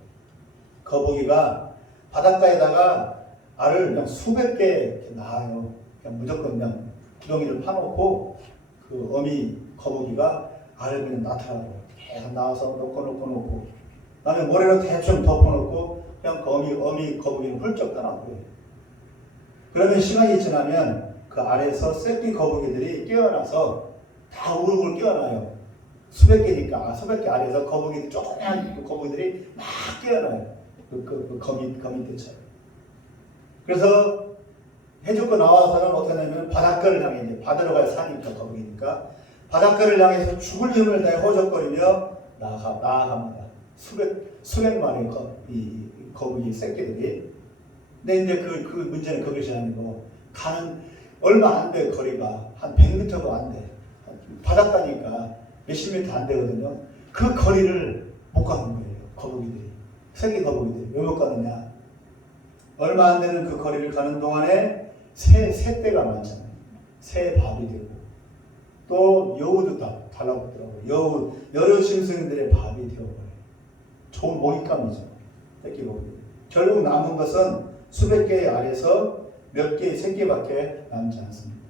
거북이가 바닷가에다가 알을 그냥 수백 개 낳아요. 그냥 무조건 그냥 구덩이를 파놓고 그 어미 거북이가 알을 그냥 낳더라고요. 계속 나와서 놓고 그다음에 모래로 대충 덮어놓고 그냥 어미 거북이는 훌쩍 떠나고요. 그러면 시간이 지나면 그 알에서 새끼 거북이들이 깨어나서 다 우글우글 깨어나요. 수백 개니까 수백 개 아래에서 거북이들 조그만 그 거북이들이 막 깨어나요. 그 거미 떼처럼. 그래서 해주고 나와서는 어떻게 하냐면 바닷가를 향해 이제 바다로 갈 사니까 거북이니까 바닷가를 향해서 죽을 힘을 다해 호적거리며 나아갑니다. 수백 마리의 이 거북이 새끼들이. 근데 이제 그 문제는 그것이 아니고 가는 얼마 안 돼 거리가 한 100m도 안 돼. 바닷가니까 몇십 미터 안 되거든요. 그 거리를 못 가는 거예요. 거북이들이. 새끼 거북이들이. 왜 못 가느냐? 얼마 안 되는 그 거리를 가는 동안에 새떼가 많잖아요. 새 밥이 되고 또 여우도 달라붙더라고요. 여러 짐승들의 밥이 되어버려요. 좋은 먹잇감이죠. 새끼 거북이. 결국 남은 것은 수백 개의 알에서 몇 개의 새끼밖에 남지 않습니다.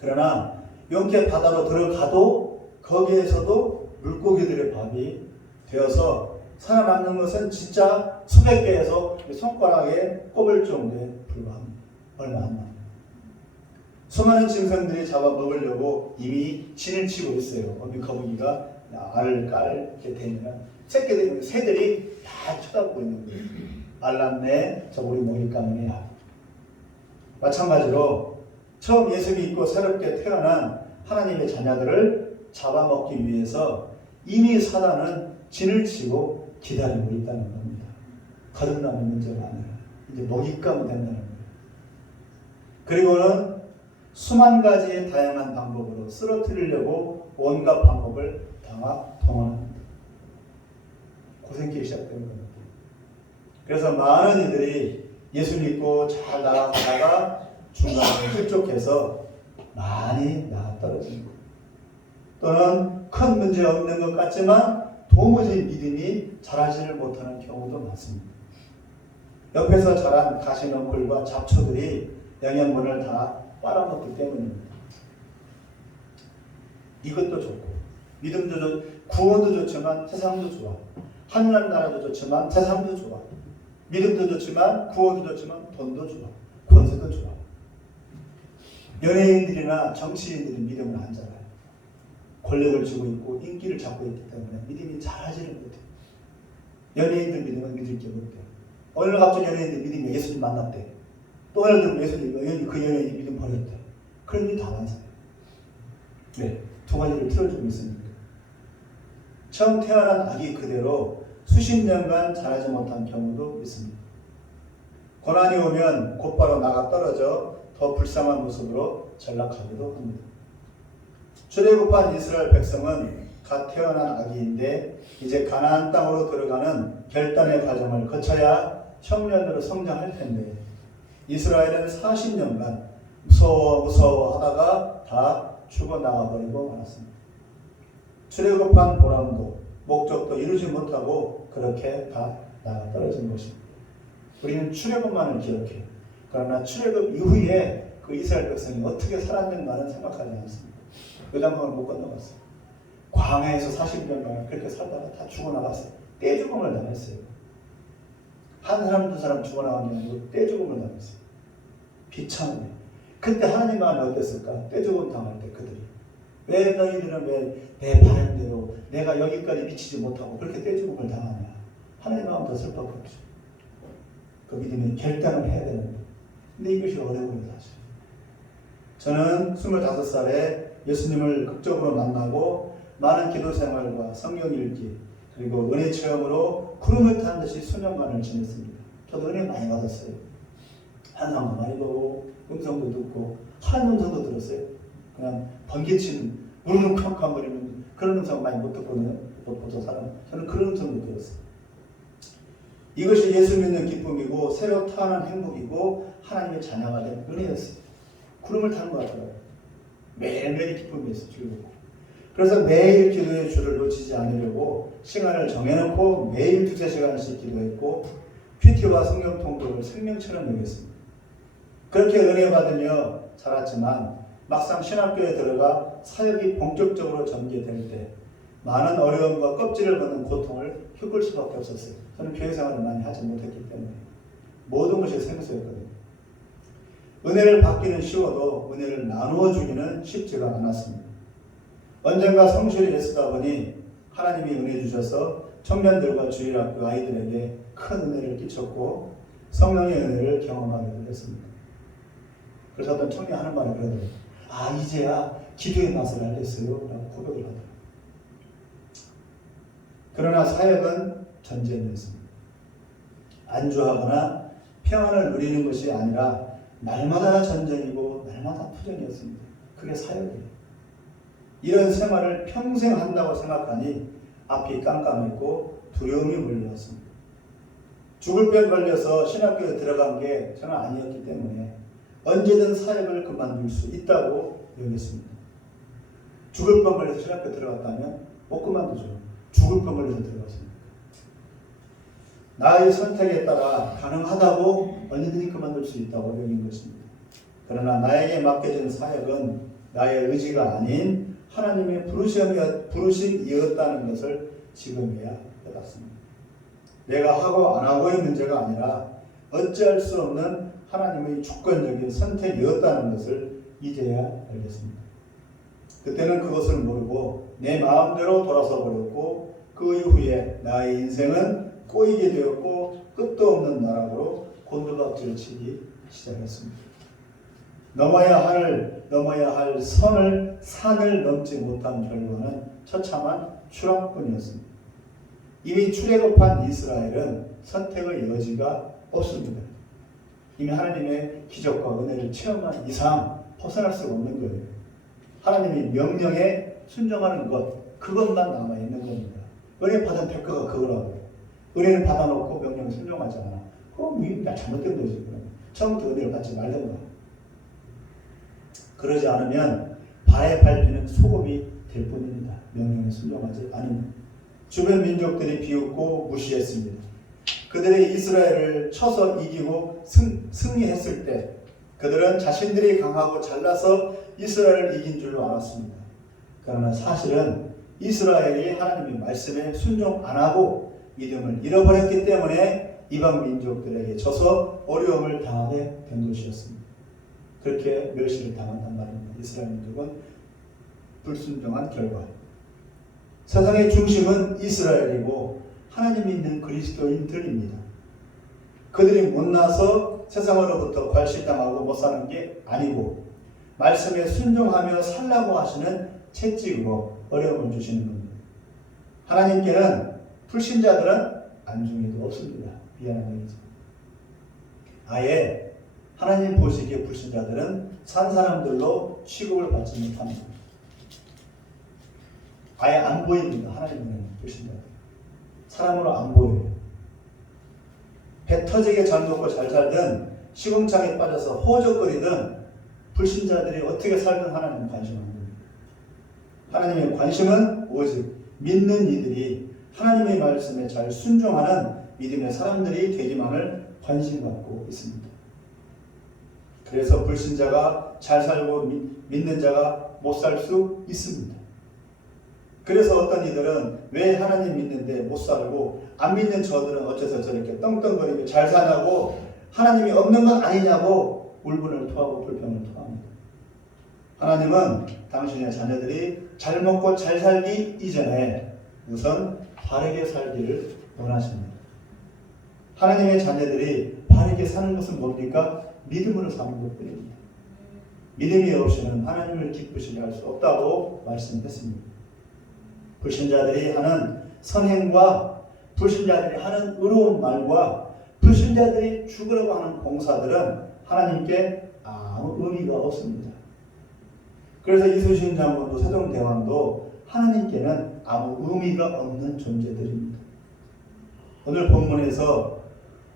그러나 이렇게 바다로 들어가도 거기에서도 물고기들의 밥이 되어서 살아남는 것은 진짜 수백 개에서 손가락에 꼽을 정도에 불과합니다. 얼마 안 남아요. 수많은 짐승들이 잡아먹으려고 이미 진을 치고 있어요. 어미 거북이가 알을 깔게 되면 새들이 다 쳐다보고 있는 거예요. 알났네, 저 우리 먹잇감이야. 마찬가지로 처음 예수 믿고 새롭게 태어난 하나님의 자녀들을 잡아먹기 위해서 이미 사단은 진을 치고 기다리고 있다는 겁니다. 거듭나는 문제가 아니라 이제 먹잇감이 된다는 거예요. 그리고는 수만 가지의 다양한 방법으로 쓰러뜨리려고 온갖 방법을 동원합니다. 고생길이 시작되는 겁니다. 그래서 많은 이들이 예수 믿고 잘 나아가다가 중간에 흡족해서 많이 떨어지는 거예요. 또는 큰 문제 없는 것 같지만 도무지 믿음이 자라지를 못하는 경우도 많습니다. 옆에서 자란 가시덤불과 잡초들이 영양분을 다 빨아먹기 때문입니다. 이것도 좋고 믿음도 구원도 좋지만 세상도 좋아. 하늘나라도 좋지만 세상도 좋아. 믿음도 좋지만 구원도 좋지만 돈도 좋아. 권세도 좋아. 연예인들이나 정치인들이 믿음을 안 자라요. 권력을 쥐고 있고 인기를 잡고 있기 때문에 믿음이 자라지를 못해요. 연예인들 믿음은 믿을 게 없대요. 어느 갑자기 연예인들 믿음이 예수님 만났대. 또 어느 들은 예수님 그 연예인이 믿음 버렸대. 그런 일이 다 많아요. 네, 두 가지를 틀어주고 있습니다. 처음 태어난 아기 그대로 수십 년간 자라지 못한 경우도 있습니다. 고난이 오면 곧바로 나가 떨어져 더 불쌍한 모습으로 전락하기도 합니다. 출애굽한 이스라엘 백성은 갓 태어난 아기인데 이제 가나안 땅으로 들어가는 결단의 과정을 거쳐야 청년으로 성장할 텐데 이스라엘은 40년간 무서워하다가 다 죽어나가버리고 말았습니다. 출애굽한 보람도 목적도 이루지 못하고 그렇게 다 나가 떨어진 것입니다. 우리는 출애굽만을 기억해요. 그러나 출애굽 이후에 그 이스라엘 백성이 어떻게 살았는가는 생각하지 않습니다. 요단강을 못 건너갔어요. 광야에서 40년간 그렇게 살다가 다 죽어나갔어요. 떼죽음을 당했어요. 한 사람 두 사람 죽어나간 게 아니고 떼죽음을 당했어요. 비참해. 그때 하나님 마음이 어땠을까? 떼죽음 당할 때 그들이 왜 너희들은 왜 내 바람대로 내가 여기까지 미치지 못하고 그렇게 떼죽음을 당하냐? 하나님 마음 더 슬펐겠죠. 그 믿음이 결단을 해야 되는데 근데 이것이 어려워요 사실. 저는 25살에 예수님을 극적으로 만나고 많은 기도 생활과 성경 읽기 그리고 은혜 체험으로 구름을 탄 듯이 수년간을 지냈습니다. 저도 은혜 많이 받았어요. 환상도 많이 보고 음성도 듣고 하나님 음성도 들었어요. 그냥 번개치는 우르릉쾅쾅거리는 그런 음성 많이 못 듣거든요. 보통 사람 저는 그런 음성도 들었어요. 이것이 예수 믿는 기쁨이고 새로 태어난 행복이고 하나님의 자녀가 된 은혜였어요. 구름을 타는 것 같더라고요. 매일매일 기쁨이었어요. 즐겁고. 그래서 매일 기도의 줄을 놓치지 않으려고 시간을 정해놓고 매일 2-3시간씩 기도했고 PT와 성경 통독을 생명처럼 여겼습니다. 그렇게 은혜 받으며 자랐지만 막상 신학교에 들어가 사역이 본격적으로 전개될 때 많은 어려움과 껍질을 벗는 고통을 겪을 수밖에 없었어요. 저는 교회 생활을 많이 하지 못했기 때문에 모든 것이 생소했거든요. 은혜를 받기는 쉬워도 은혜를 나누어 주기는 쉽지가 않았습니다. 언젠가 성실히 애쓰다 보니 하나님이 은혜 주셔서 청년들과 주일학교 아이들에게 큰 은혜를 끼쳤고 성령의 은혜를 경험하게 됐습니다. 그래서 어떤 청년 하는 말을 그러더라고요. 이제야 기도의 맛을 알겠어요 라고 고백을 하더라고요. 그러나 사역은 전쟁이었습니다. 안주하거나 평안을 누리는 것이 아니라 날마다 전쟁이고 날마다 투쟁이었습니다. 그게 사역이에요. 이런 생활을 평생 한다고 생각하니 앞이 깜깜했고 두려움이 몰려왔습니다. 죽을 병 걸려서 신학교에 들어간 게 저는 아니었기 때문에 언제든 사역을 그만둘 수 있다고 여겼습니다. 죽을 병 걸려서 신학교 들어갔다면 못 그만두죠. 죽을 병 걸려서 들어갔습니다. 나의 선택에 따라 가능하다고 언제든지 그만둘 수 있다고 여긴 것입니다. 그러나 나에게 맡겨진 사역은 나의 의지가 아닌 하나님의 부르심이었다는 것을 지금이야 깨닫습니다. 내가 하고 안 하고의 문제가 아니라 어찌할 수 없는 하나님의 주권적인 선택이었다는 것을 이제야 알겠습니다. 그때는 그것을 모르고 내 마음대로 돌아서 버렸고 그 이후에 나의 인생은 꼬이게 되었고 끝도 없는 나락으로 곤두박질 치기 시작했습니다. 넘어야 할 산을 넘지 못한 결과는 처참한 추락뿐이었습니다. 이미 출애굽한 이스라엘은 선택의 여지가 없습니다. 이미 하나님의 기적과 은혜를 체험한 이상 벗어날 수가 없는 거예요. 하나님이 명령에 순종하는 것, 그것만 남아있는 겁니다. 은혜 받은 대가가 그거라고요. 은혜를 받아놓고 명령에 순종하지 않아. 그럼 나 잘못된 거지. 그럼 처음부터 은혜를 받지 말던가. 그러지 않으면 발에 밟히는 소금이 될 뿐입니다. 명령에 순종하지 않으면. 주변 민족들이 비웃고 무시했습니다. 그들이 이스라엘을 쳐서 이기고 승리했을 때 그들은 자신들이 강하고 잘나서 이스라엘을 이긴 줄로 알았습니다. 그러나 사실은 이스라엘이 하나님의 말씀에 순종 안 하고 믿음을 잃어버렸기 때문에 이방 민족들에게 져서 어려움을 당하게 된 것이었습니다. 그렇게 멸시를 당한단 말입니다. 이스라엘 민족은 불순종한 결과. 세상의 중심은 이스라엘이고 하나님 믿는 그리스도인들입니다. 그들이 못나서 세상으로부터 괄시당하고 못 사는 게 아니고 말씀에 순종하며 살라고 하시는 채찍으로 어려움을 주시는 겁니다. 하나님께는 불신자들은 안중에도 없습니다. 미안한 얘기죠. 아예 하나님 보시기에 불신자들은 산 사람들로 취급을 받지 못합니다. 아예 안 보입니다. 하나님은 불신자들. 사람으로 안 보여요. 배 터지게 잘 먹고 잘 살든 시궁창에 빠져서 호적거리든 불신자들이 어떻게 살든 하나님은 관심 안 됩니다. 하나님의 관심은 오직 믿는 이들이 하나님의 말씀에 잘 순종하는 믿음의 사람들이 되기만을 관심 갖고 있습니다. 그래서 불신자가 잘 살고 믿는 자가 못 살 수 있습니다. 그래서 어떤 이들은 왜 하나님 믿는데 못 살고 안 믿는 저들은 어째서 저렇게 떵떵거리고 잘 사냐고 하나님이 없는 것 아니냐고 울분을 토하고 불평을 토합니다. 하나님은 당신의 자녀들이 잘 먹고 잘 살기 이전에 우선 바르게 살기를 원하십니다. 하나님의 자녀들이 바르게 사는 것은 뭡니까? 믿음으로 사는 것뿐입니다. 믿음이 없이는 하나님을 기쁘시게 할 수 없다고 말씀했습니다. 불신자들이 하는 선행과 불신자들이 하는 의로운 말과 불신자들이 죽으려고 하는 봉사들은 하나님께 아무 의미가 없습니다. 그래서 이순신 장군도 세종대왕도 하나님께는 아무 의미가 없는 존재들입니다. 오늘 본문에서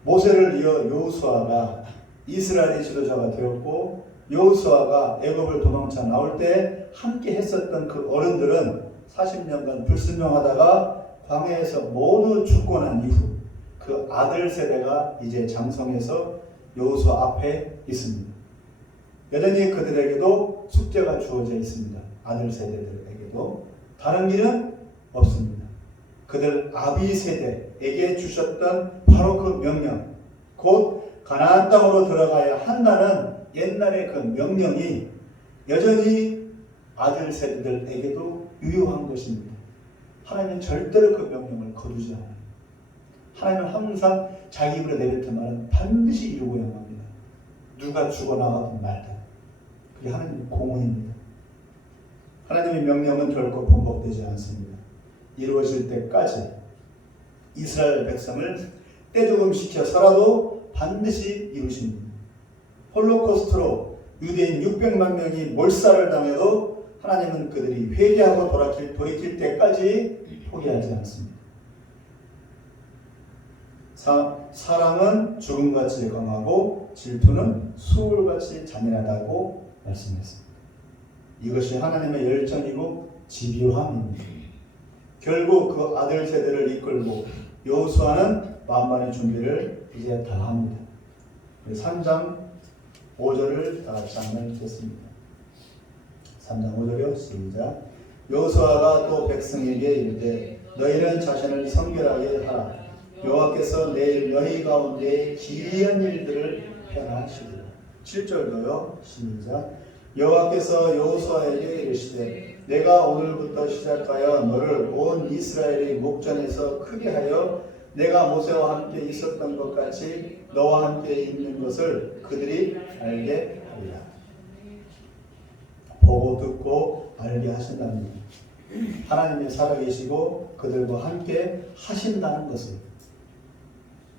모세를 이어 여호수아가 이스라엘의 지도자가 되었고 여호수아가 애굽을 도망쳐 나올 때 함께 했었던 그 어른들은 40년간 불순종하다가 광야에서 모두 죽고 난 이후 그 아들 세대가 이제 장성해서 여호수아 앞에 있습니다. 여전히 그들에게도 숙제가 주어져 있습니다. 아들 세대들에게도 다른 길은 없습니다. 그들 아비 세대에게 주셨던 바로 그 명령, 곧 가나안 땅으로 들어가야 한다는 옛날의 그 명령이 여전히 아들 세대들에게도 유효한 것입니다. 하나님은 절대로 그 명령을 거두지 않아요. 하나님은 항상 자기 입으로 내뱉은 말은 반드시 이루고야 합니다. 누가 죽어나가든 말든. 그게 하나님의 공언입니다. 하나님의 명령은 결코 번복되지 않습니다. 이루어질 때까지 이스라엘 백성을 떼죽음시켜서라도 반드시 이루십니다. 홀로코스트로 유대인 600만 명이 몰살을 당해도 하나님은 그들이 회개하고 돌이킬 때까지 포기하지 않습니다. 사랑은 죽음같이 강하고 질투는 수울같이 잔인하다고 말씀했습니다. 이것이 하나님의 열정이고 집요함입니다. 결국 그 아들 세대를 이끌고 여호수아는 만반의 준비를 이제 다 합니다. 3장 5절을 다 같이 한번 읽겠습니다. 3장 5절이요. 시작. 여호수아가 또 백성에게 이르되 너희는 자신을 성결하게 하라. 여호와께서 내일 너희 가운데 기이한 일들을 행하시리라. 7절도요. 시작. 여호와께서 여호수아에게 이르시되 내가 오늘부터 시작하여 너를 온 이스라엘의 목전에서 크게 하여 내가 모세와 함께 있었던 것 같이 너와 함께 있는 것을 그들이 알게 하리라. 보고 듣고 알게 하신다는 하나님이 살아계시고 그들과 함께 하신다는 것을.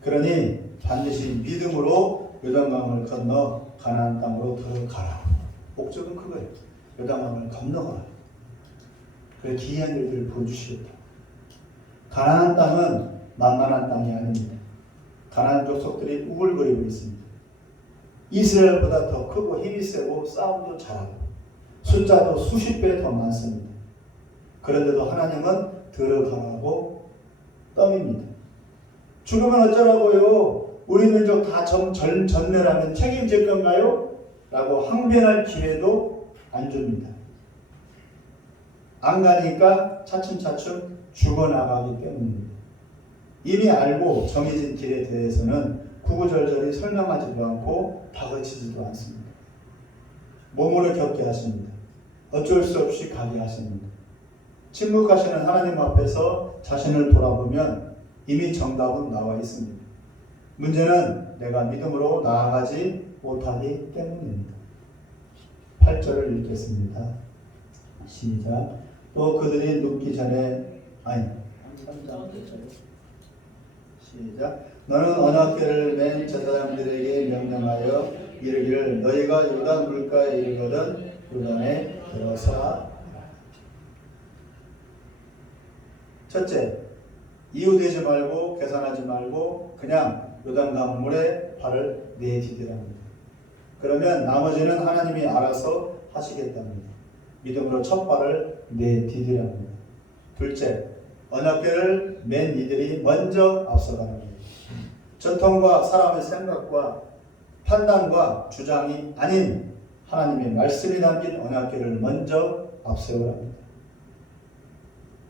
그러니 반드시 믿음으로 요단강을 건너 가나안 땅으로 들어가라. 목적은 그거예요. 요단강을 건너가라. 그래 기이한 일들을 보여주시겠다. 가나안 땅은 만만한 땅이 아닙니다. 가나안 족속들이 우글거리고 있습니다. 이스라엘보다 더 크고 힘이 세고 싸움도 잘하고 숫자도 수십 배 더 많습니다. 그런데도 하나님은 들어가라고 떠밉니다. 죽으면 어쩌라고요? 우리 민족 다 전멸하면 책임질 건가요? 라고 항변할 기회도 안 줍니다. 안 가니까 차츰차츰 죽어나가기 때문입니다. 이미 알고 정해진 길에 대해서는 구구절절히 설명하지도 않고 다그치지도 않습니다. 몸으로 겪게 하십니다. 어쩔 수 없이 가게 하십니다. 침묵하시는 하나님 앞에서 자신을 돌아보면 이미 정답은 나와 있습니다. 문제는 내가 믿음으로 나아가지 못하기 때문입니다. 8절을 읽겠습니다. 시작. 또 그들이 눕기 전에 3장 시작. 너는 언약궤를 맨 제사장들에게 명령하여 이르기를 너희가 요단 물가에 이르거든 요단에 들어서 첫째, 이유되지 말고 계산하지 말고 그냥 요단 강물에 발을 내디디랍니다. 그러면 나머지는 하나님이 알아서 하시겠답니다. 믿음으로 첫 발을 내디디랍니다. 둘째, 언약궤를 맨 이들이 먼저 앞서가랍니다. 전통과 사람의 생각과 판단과 주장이 아닌 하나님의 말씀이 담긴 언약궤를 먼저 앞세우랍니다.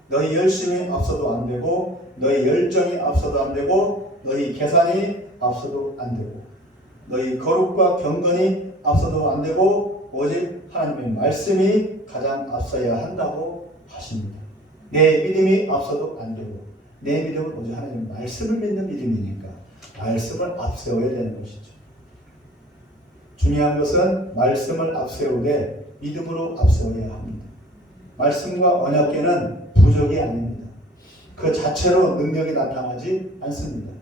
너희 열심이 앞서도 안 되고 너희 열정이 앞서도 안 되고 너희 계산이 앞서도 안 되고 너희 거룩과 경건이 앞서도 안 되고 오직 하나님의 말씀이 가장 앞서야 한다고 하십니다. 내 믿음이 앞서도 안 되고 내 믿음은 오직 하나님의 말씀을 믿는 믿음이니까 말씀을 앞세워야 되는 것이죠. 중요한 것은 말씀을 앞세우되 믿음으로 앞세워야 합니다. 말씀과 언약궤는 부족이 아닙니다. 그 자체로 능력이 나타나지 않습니다.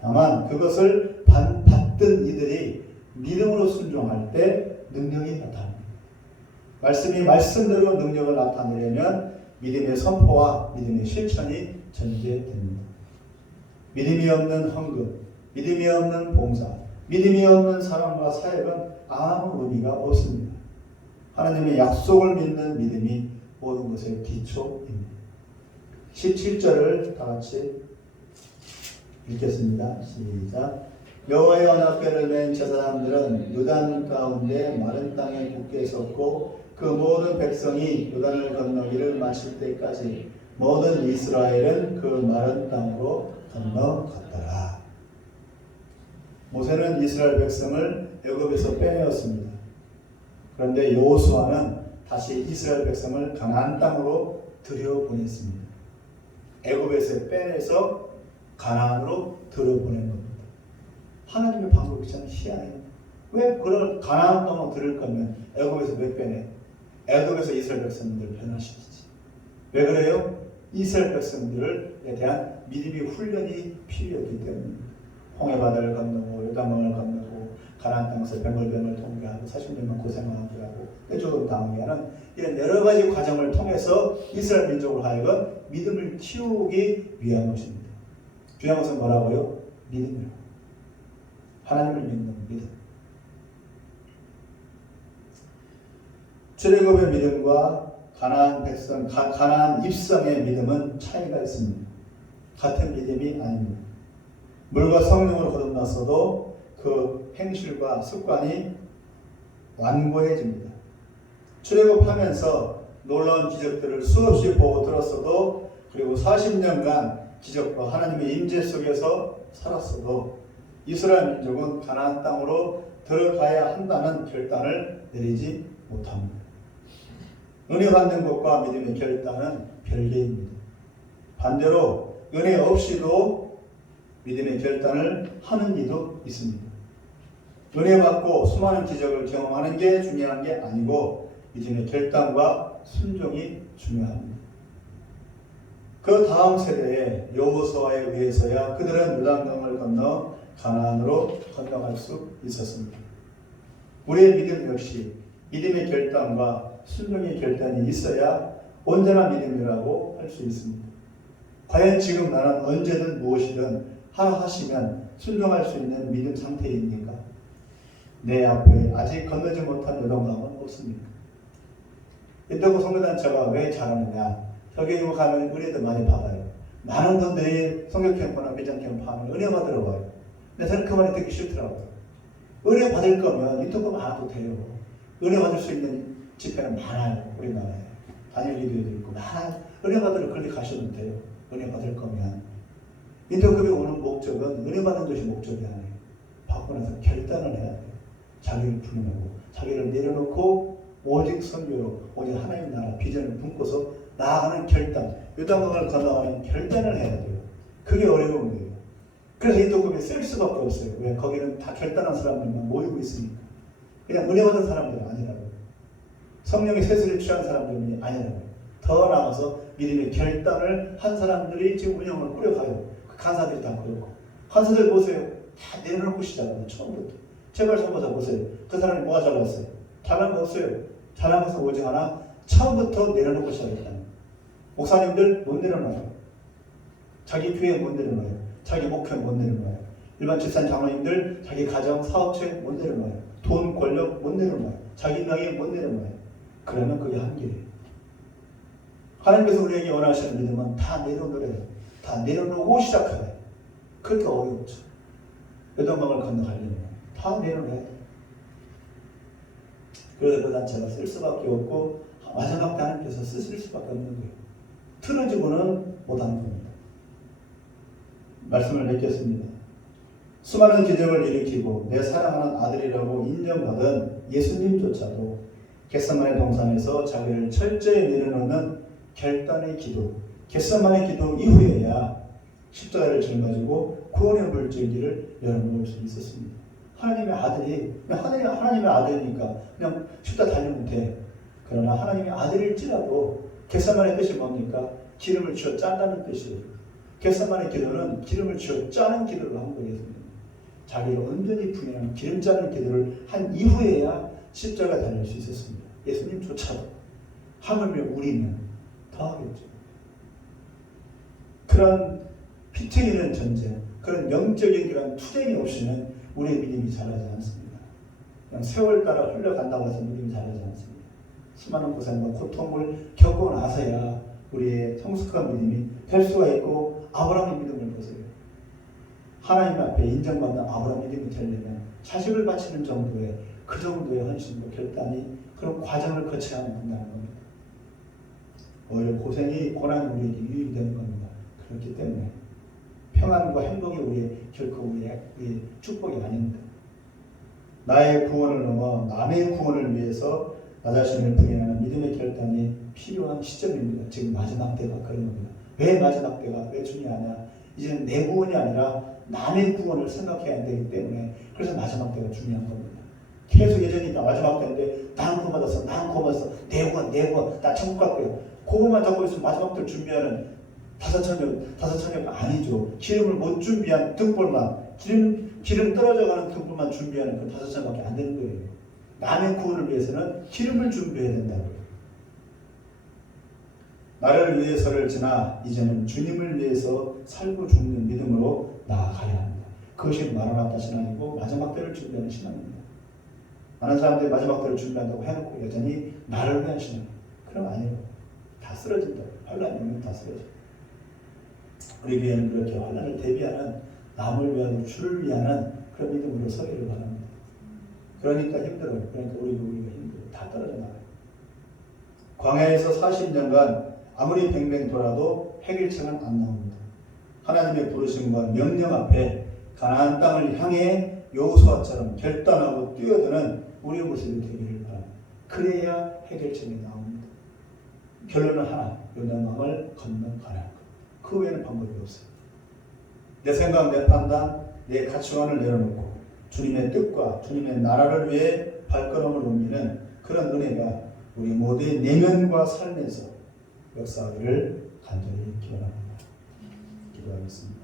다만 그것을 받든 이들이 믿음으로 순종할 때 능력이 나타납니다. 말씀이 말씀대로 능력을 나타내려면 믿음의 선포와 믿음의 실천이 전제됩니다. 믿음이 없는 헌금, 믿음이 없는 봉사, 믿음이 없는 사랑과 사역은 아무 의미가 없습니다. 하나님의 약속을 믿는 믿음이 모든 것의 기초입니다. 17절을 다 같이 읽겠습니다. 시작. 여호와의 언약궤를 맨 제사장들은 요단 가운데 마른 땅에 굳게 섰고 그 모든 백성이 요단을 건너기를 마칠 때까지 모든 이스라엘은 그 마른 땅으로 건너갔더라. 모세는 이스라엘 백성을 애굽에서 빼내었습니다. 그런데 여호수아는 다시 이스라엘 백성을 가나안 땅으로 들여보냈습니다. 애굽에서 빼내서 가나안으로 들여보낸 겁니다. 하나님의 방법이 참 희한해요. 왜 그런 가나안 땅으로 들을 거면 애굽에서 왜 빼내? 애굽에서 이스라엘 백성들을 변화시키지. 왜 그래요? 이스라엘 백성들에 대한 믿음의 훈련이 필요하기 때문입니다. 홍해바다를 건너고 요단강을 건너고 가나안 땅에서 뱅글뱅글 통과하고 40년만 고생하게 하고 떼조금 당하게 하는 이런 여러 가지 과정을 통해서 이스라엘 민족을 하여금 믿음을 키우기 위한 것입니다. 중요한 것은 뭐라고요? 믿음이라고. 하나님을 믿는 믿음. 출애굽의 믿음과 가나안 백성, 가나안 입성의 믿음은 차이가 있습니다. 같은 믿음이 아닙니다. 물과 성령으로 거듭났어도 그 행실과 습관이 완고해집니다. 출애굽하면서 놀라운 기적들을 수없이 보고 들었어도 그리고 40년간 기적과 하나님의 임재 속에서 살았어도 이스라엘 민족은 가나안 땅으로 들어가야 한다는 결단을 내리지 못합니다. 은혜 받는 것과 믿음의 결단은 별개입니다. 반대로 은혜 없이도 믿음의 결단을 하는 이도 있습니다. 은혜 받고 수많은 기적을 경험하는 게 중요한 게 아니고 믿음의 결단과 순종이 중요합니다. 그 다음 세대의 여호수아에 의해서야 그들은 요단강을 건너 가나안으로 건너갈 수 있었습니다. 우리의 믿음 역시 믿음의 결단과 순종의 결단이 있어야 온전한 믿음이라고 할 수 있습니다. 과연 지금 나는 언제든 무엇이든 하라 하시면 순종할 수 있는 믿음 상태입니까? 내 앞에 아직 건너지 못한 요단강은 없습니까? 이따고 성교단체가 왜 잘하느냐? 설교에 가면 은혜도 많이 받아요. 많은 분들이 성교캠프나 매장캠프 하면 은혜 받으러 와요. 근데 저는 그 말이 듣기 싫더라고요. 은혜 받을 거면 인터뷰 안 해도 돼요. 은혜 받을 수 있는 집회는 많아요. 우리나라에. 단일 기도회도 있고 많아요. 은혜 받으러 그렇게 가셔도 돼요. 은혜 받을 거면. 인터뷰에 오는 목적은 은혜 받는 것이 목적이 아니에요. 받고 나서 결단을 해야 돼요. 자기를 풀어내고 자기를 내려놓고 오직 선교로 오직 하나님 나라 비전을 품고서 나아가는 결단, 요단강을 건너가는 결단을 해야 돼요. 그게 어려운 거예요. 그래서 이 도급이 쓸 수밖에 없어요. 왜? 거기는 다 결단한 사람들만 모이고 있으니까. 그냥 은혜 받은 사람들은 아니라고요. 성령의 세수를 취한 사람들이 아니라고요. 더 나아가서 믿음의 결단을 한 사람들이 지금 운영을 꾸려가요. 그 간사들이 다 그렇고. 간사들 보세요. 다 내려놓고 시작합니다. 처음부터. 제발 선보자 보세요. 그 사람이 뭐가 잘났어요? 잘난 거 없어요. 잘난 것은 오직 하나 처음부터 내려놓고 시작했다는 목사님들 못 내려놔요. 자기 교회 못 내려놔요. 자기 목회 못 내려놔요. 일반 집산 장로님들 자기 가정 사업체 못 내려놔요. 돈 권력 못 내려놔요. 자기 명예 못 내려놔요. 그러면 그게 한계예요. 하나님께서 우리에게 원하시는 믿음은 다 내려놓으래요. 다 내려놓고 시작하래요. 그렇게 어렵죠. 요단강을 건너가려면 다 내려놔야 돼요. 그래서 그 단체가 쓸 수밖에 없고 마지막 때 하나님께서 쓰실 수밖에 없는 거예요. 틀어지고는 못하는 겁니다. 말씀을 맺겠습니다. 수많은 기적을 일으키고 내 사랑하는 아들이라고 인정받은 예수님조차도 겟세마네 동산에서 자기를 철저히 내려놓는 결단의 기도, 겟세마네 기도 이후에야 십자가를 짊어지고 구원의 물줄기를 열어놓을 수 있었습니다. 하나님의 아들이 하나님의 아들이니까 그냥 십자가 달리면 돼. 그러나 하나님의 아들일지라도 겟세마네 뜻이 뭡니까? 기름을 쥐어 짠다는 뜻이에요. 겟세마네 기도는 기름을 쥐어 짜는 기도를 한 거예요. 자기를 온전히 분해하는 기름 짜는 기도를 한 이후에야 십자가 달릴 수 있었습니다. 예수님조차도 하물며 우리는 더 하겠죠. 그런 피 튀기는 전쟁, 그런 영적인 그런 투쟁이 없이는 우리의 믿음이 자라지 않습니다. 그냥 세월 따라 흘러간다고 해서 믿음이 자라지 않습니다. 수많은 고생과 고통을 겪고 나서야 우리의 성숙한 믿음이 될 수가 있고 아브라함의 믿음을 보세요. 하나님 앞에 인정받는 아브라함 믿음이 되려면 자식을 바치는 정도의 그 정도의 헌신과 결단이 그런 과정을 거쳐야 한다는 겁니다. 오히려 고생이 고난이 우리에게 유익이 되는 겁니다. 그렇기 때문에 평안과 행복이 결코 우리의 축복이 아닙니다. 나의 구원을 넘어 남의 구원을 위해서 나 자신을 부인하는 믿음의 결단이 필요한 시점입니다. 지금 마지막 때가 그런 겁니다. 왜 마지막 때가 왜 중요하냐? 이제는 내 구원이 아니라 남의 구원을 생각해야 되기 때문에 그래서 마지막 때가 중요한 겁니다. 계속 여전히 나 마지막 때인데 나는 구원 받았어, 나는 구원 받았어, 내 구원, 나 천국 갈 거야. 그것만 잡고 있으면 마지막 때를 준비하는 다섯천역 아니죠. 기름을 못 준비한 등불만, 기름 떨어져가는 등불만 준비하는 그 다섯천밖에 안 되는 거예요. 남의 구원을 위해서는 기름을 준비해야 된다고요. 나를 위해서를 지나 이제는 주님을 위해서 살고 죽는 믿음으로 나아가야 합니다. 그것이 마라나타 신앙이고 마지막 때를 준비하는 신앙입니다. 많은 사람들이 마지막 때를 준비한다고 해놓고 여전히 나를 위한 신앙. 그럼 아니에요. 다 쓰러진다. 환란이 오면 다 쓰러져. 우리 교회는 그렇게 환란을 대비하는, 남을 위하고 주를 위하는 그런 믿음으로 서기를 바랍니다. 그러니까 힘들어요. 그러니까 우리가 힘들어요. 다 떨어져 나가요. 광야에서 40년간 아무리 뱅뱅 돌아도 해결책은 안 나옵니다. 하나님의 부르심과 명령 앞에 가나안 땅을 향해 여호수아처럼 결단하고 뛰어드는 우리의 모습이 되기를 바랍니다. 그래야 해결책이 나옵니다. 결론은 하나, 요단강을 건너가라. 그 외에는 방법이 없어요. 내 생각, 내 판단, 내 가치관을 내려놓고 주님의 뜻과 주님의 나라를 위해 발걸음을 옮기는 그런 은혜가 우리 모두의 내면과 삶에서 역사하기를 간절히 기원합니다. 기도하겠습니다.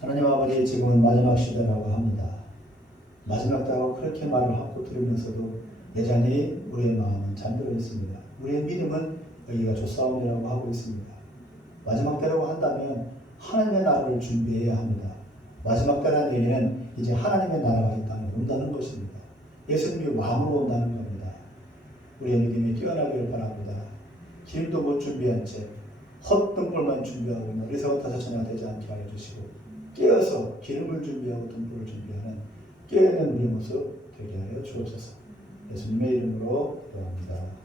하나님 아버지, 지금은 마지막 시대라고 합니다. 마지막 때라고 그렇게 말을 하고 들으면서도 여전히 우리의 마음은 잠들어 있습니다. 우리의 믿음은 여기가 조사오이라고 하고 있습니다. 마지막 때라고 한다면 하나님의 나라를 준비해야 합니다. 마지막 때라는 얘기는 이제 하나님의 나라가 이 땅에 온다는 것입니다. 예수님이 왕으로 온다는 겁니다. 우리의 믿음이 뛰어나기를 바랍니다. 길도 못 준비한 채 헛등불만 준비하고 있는 어리석은 다섯천야 되지 않게 하여 주시고, 깨어서 기름을 준비하고 등불을 준비하는 깨어있는 우리의 모습 되게 하여 주옵소서. 예수님의 이름으로 기도합니다.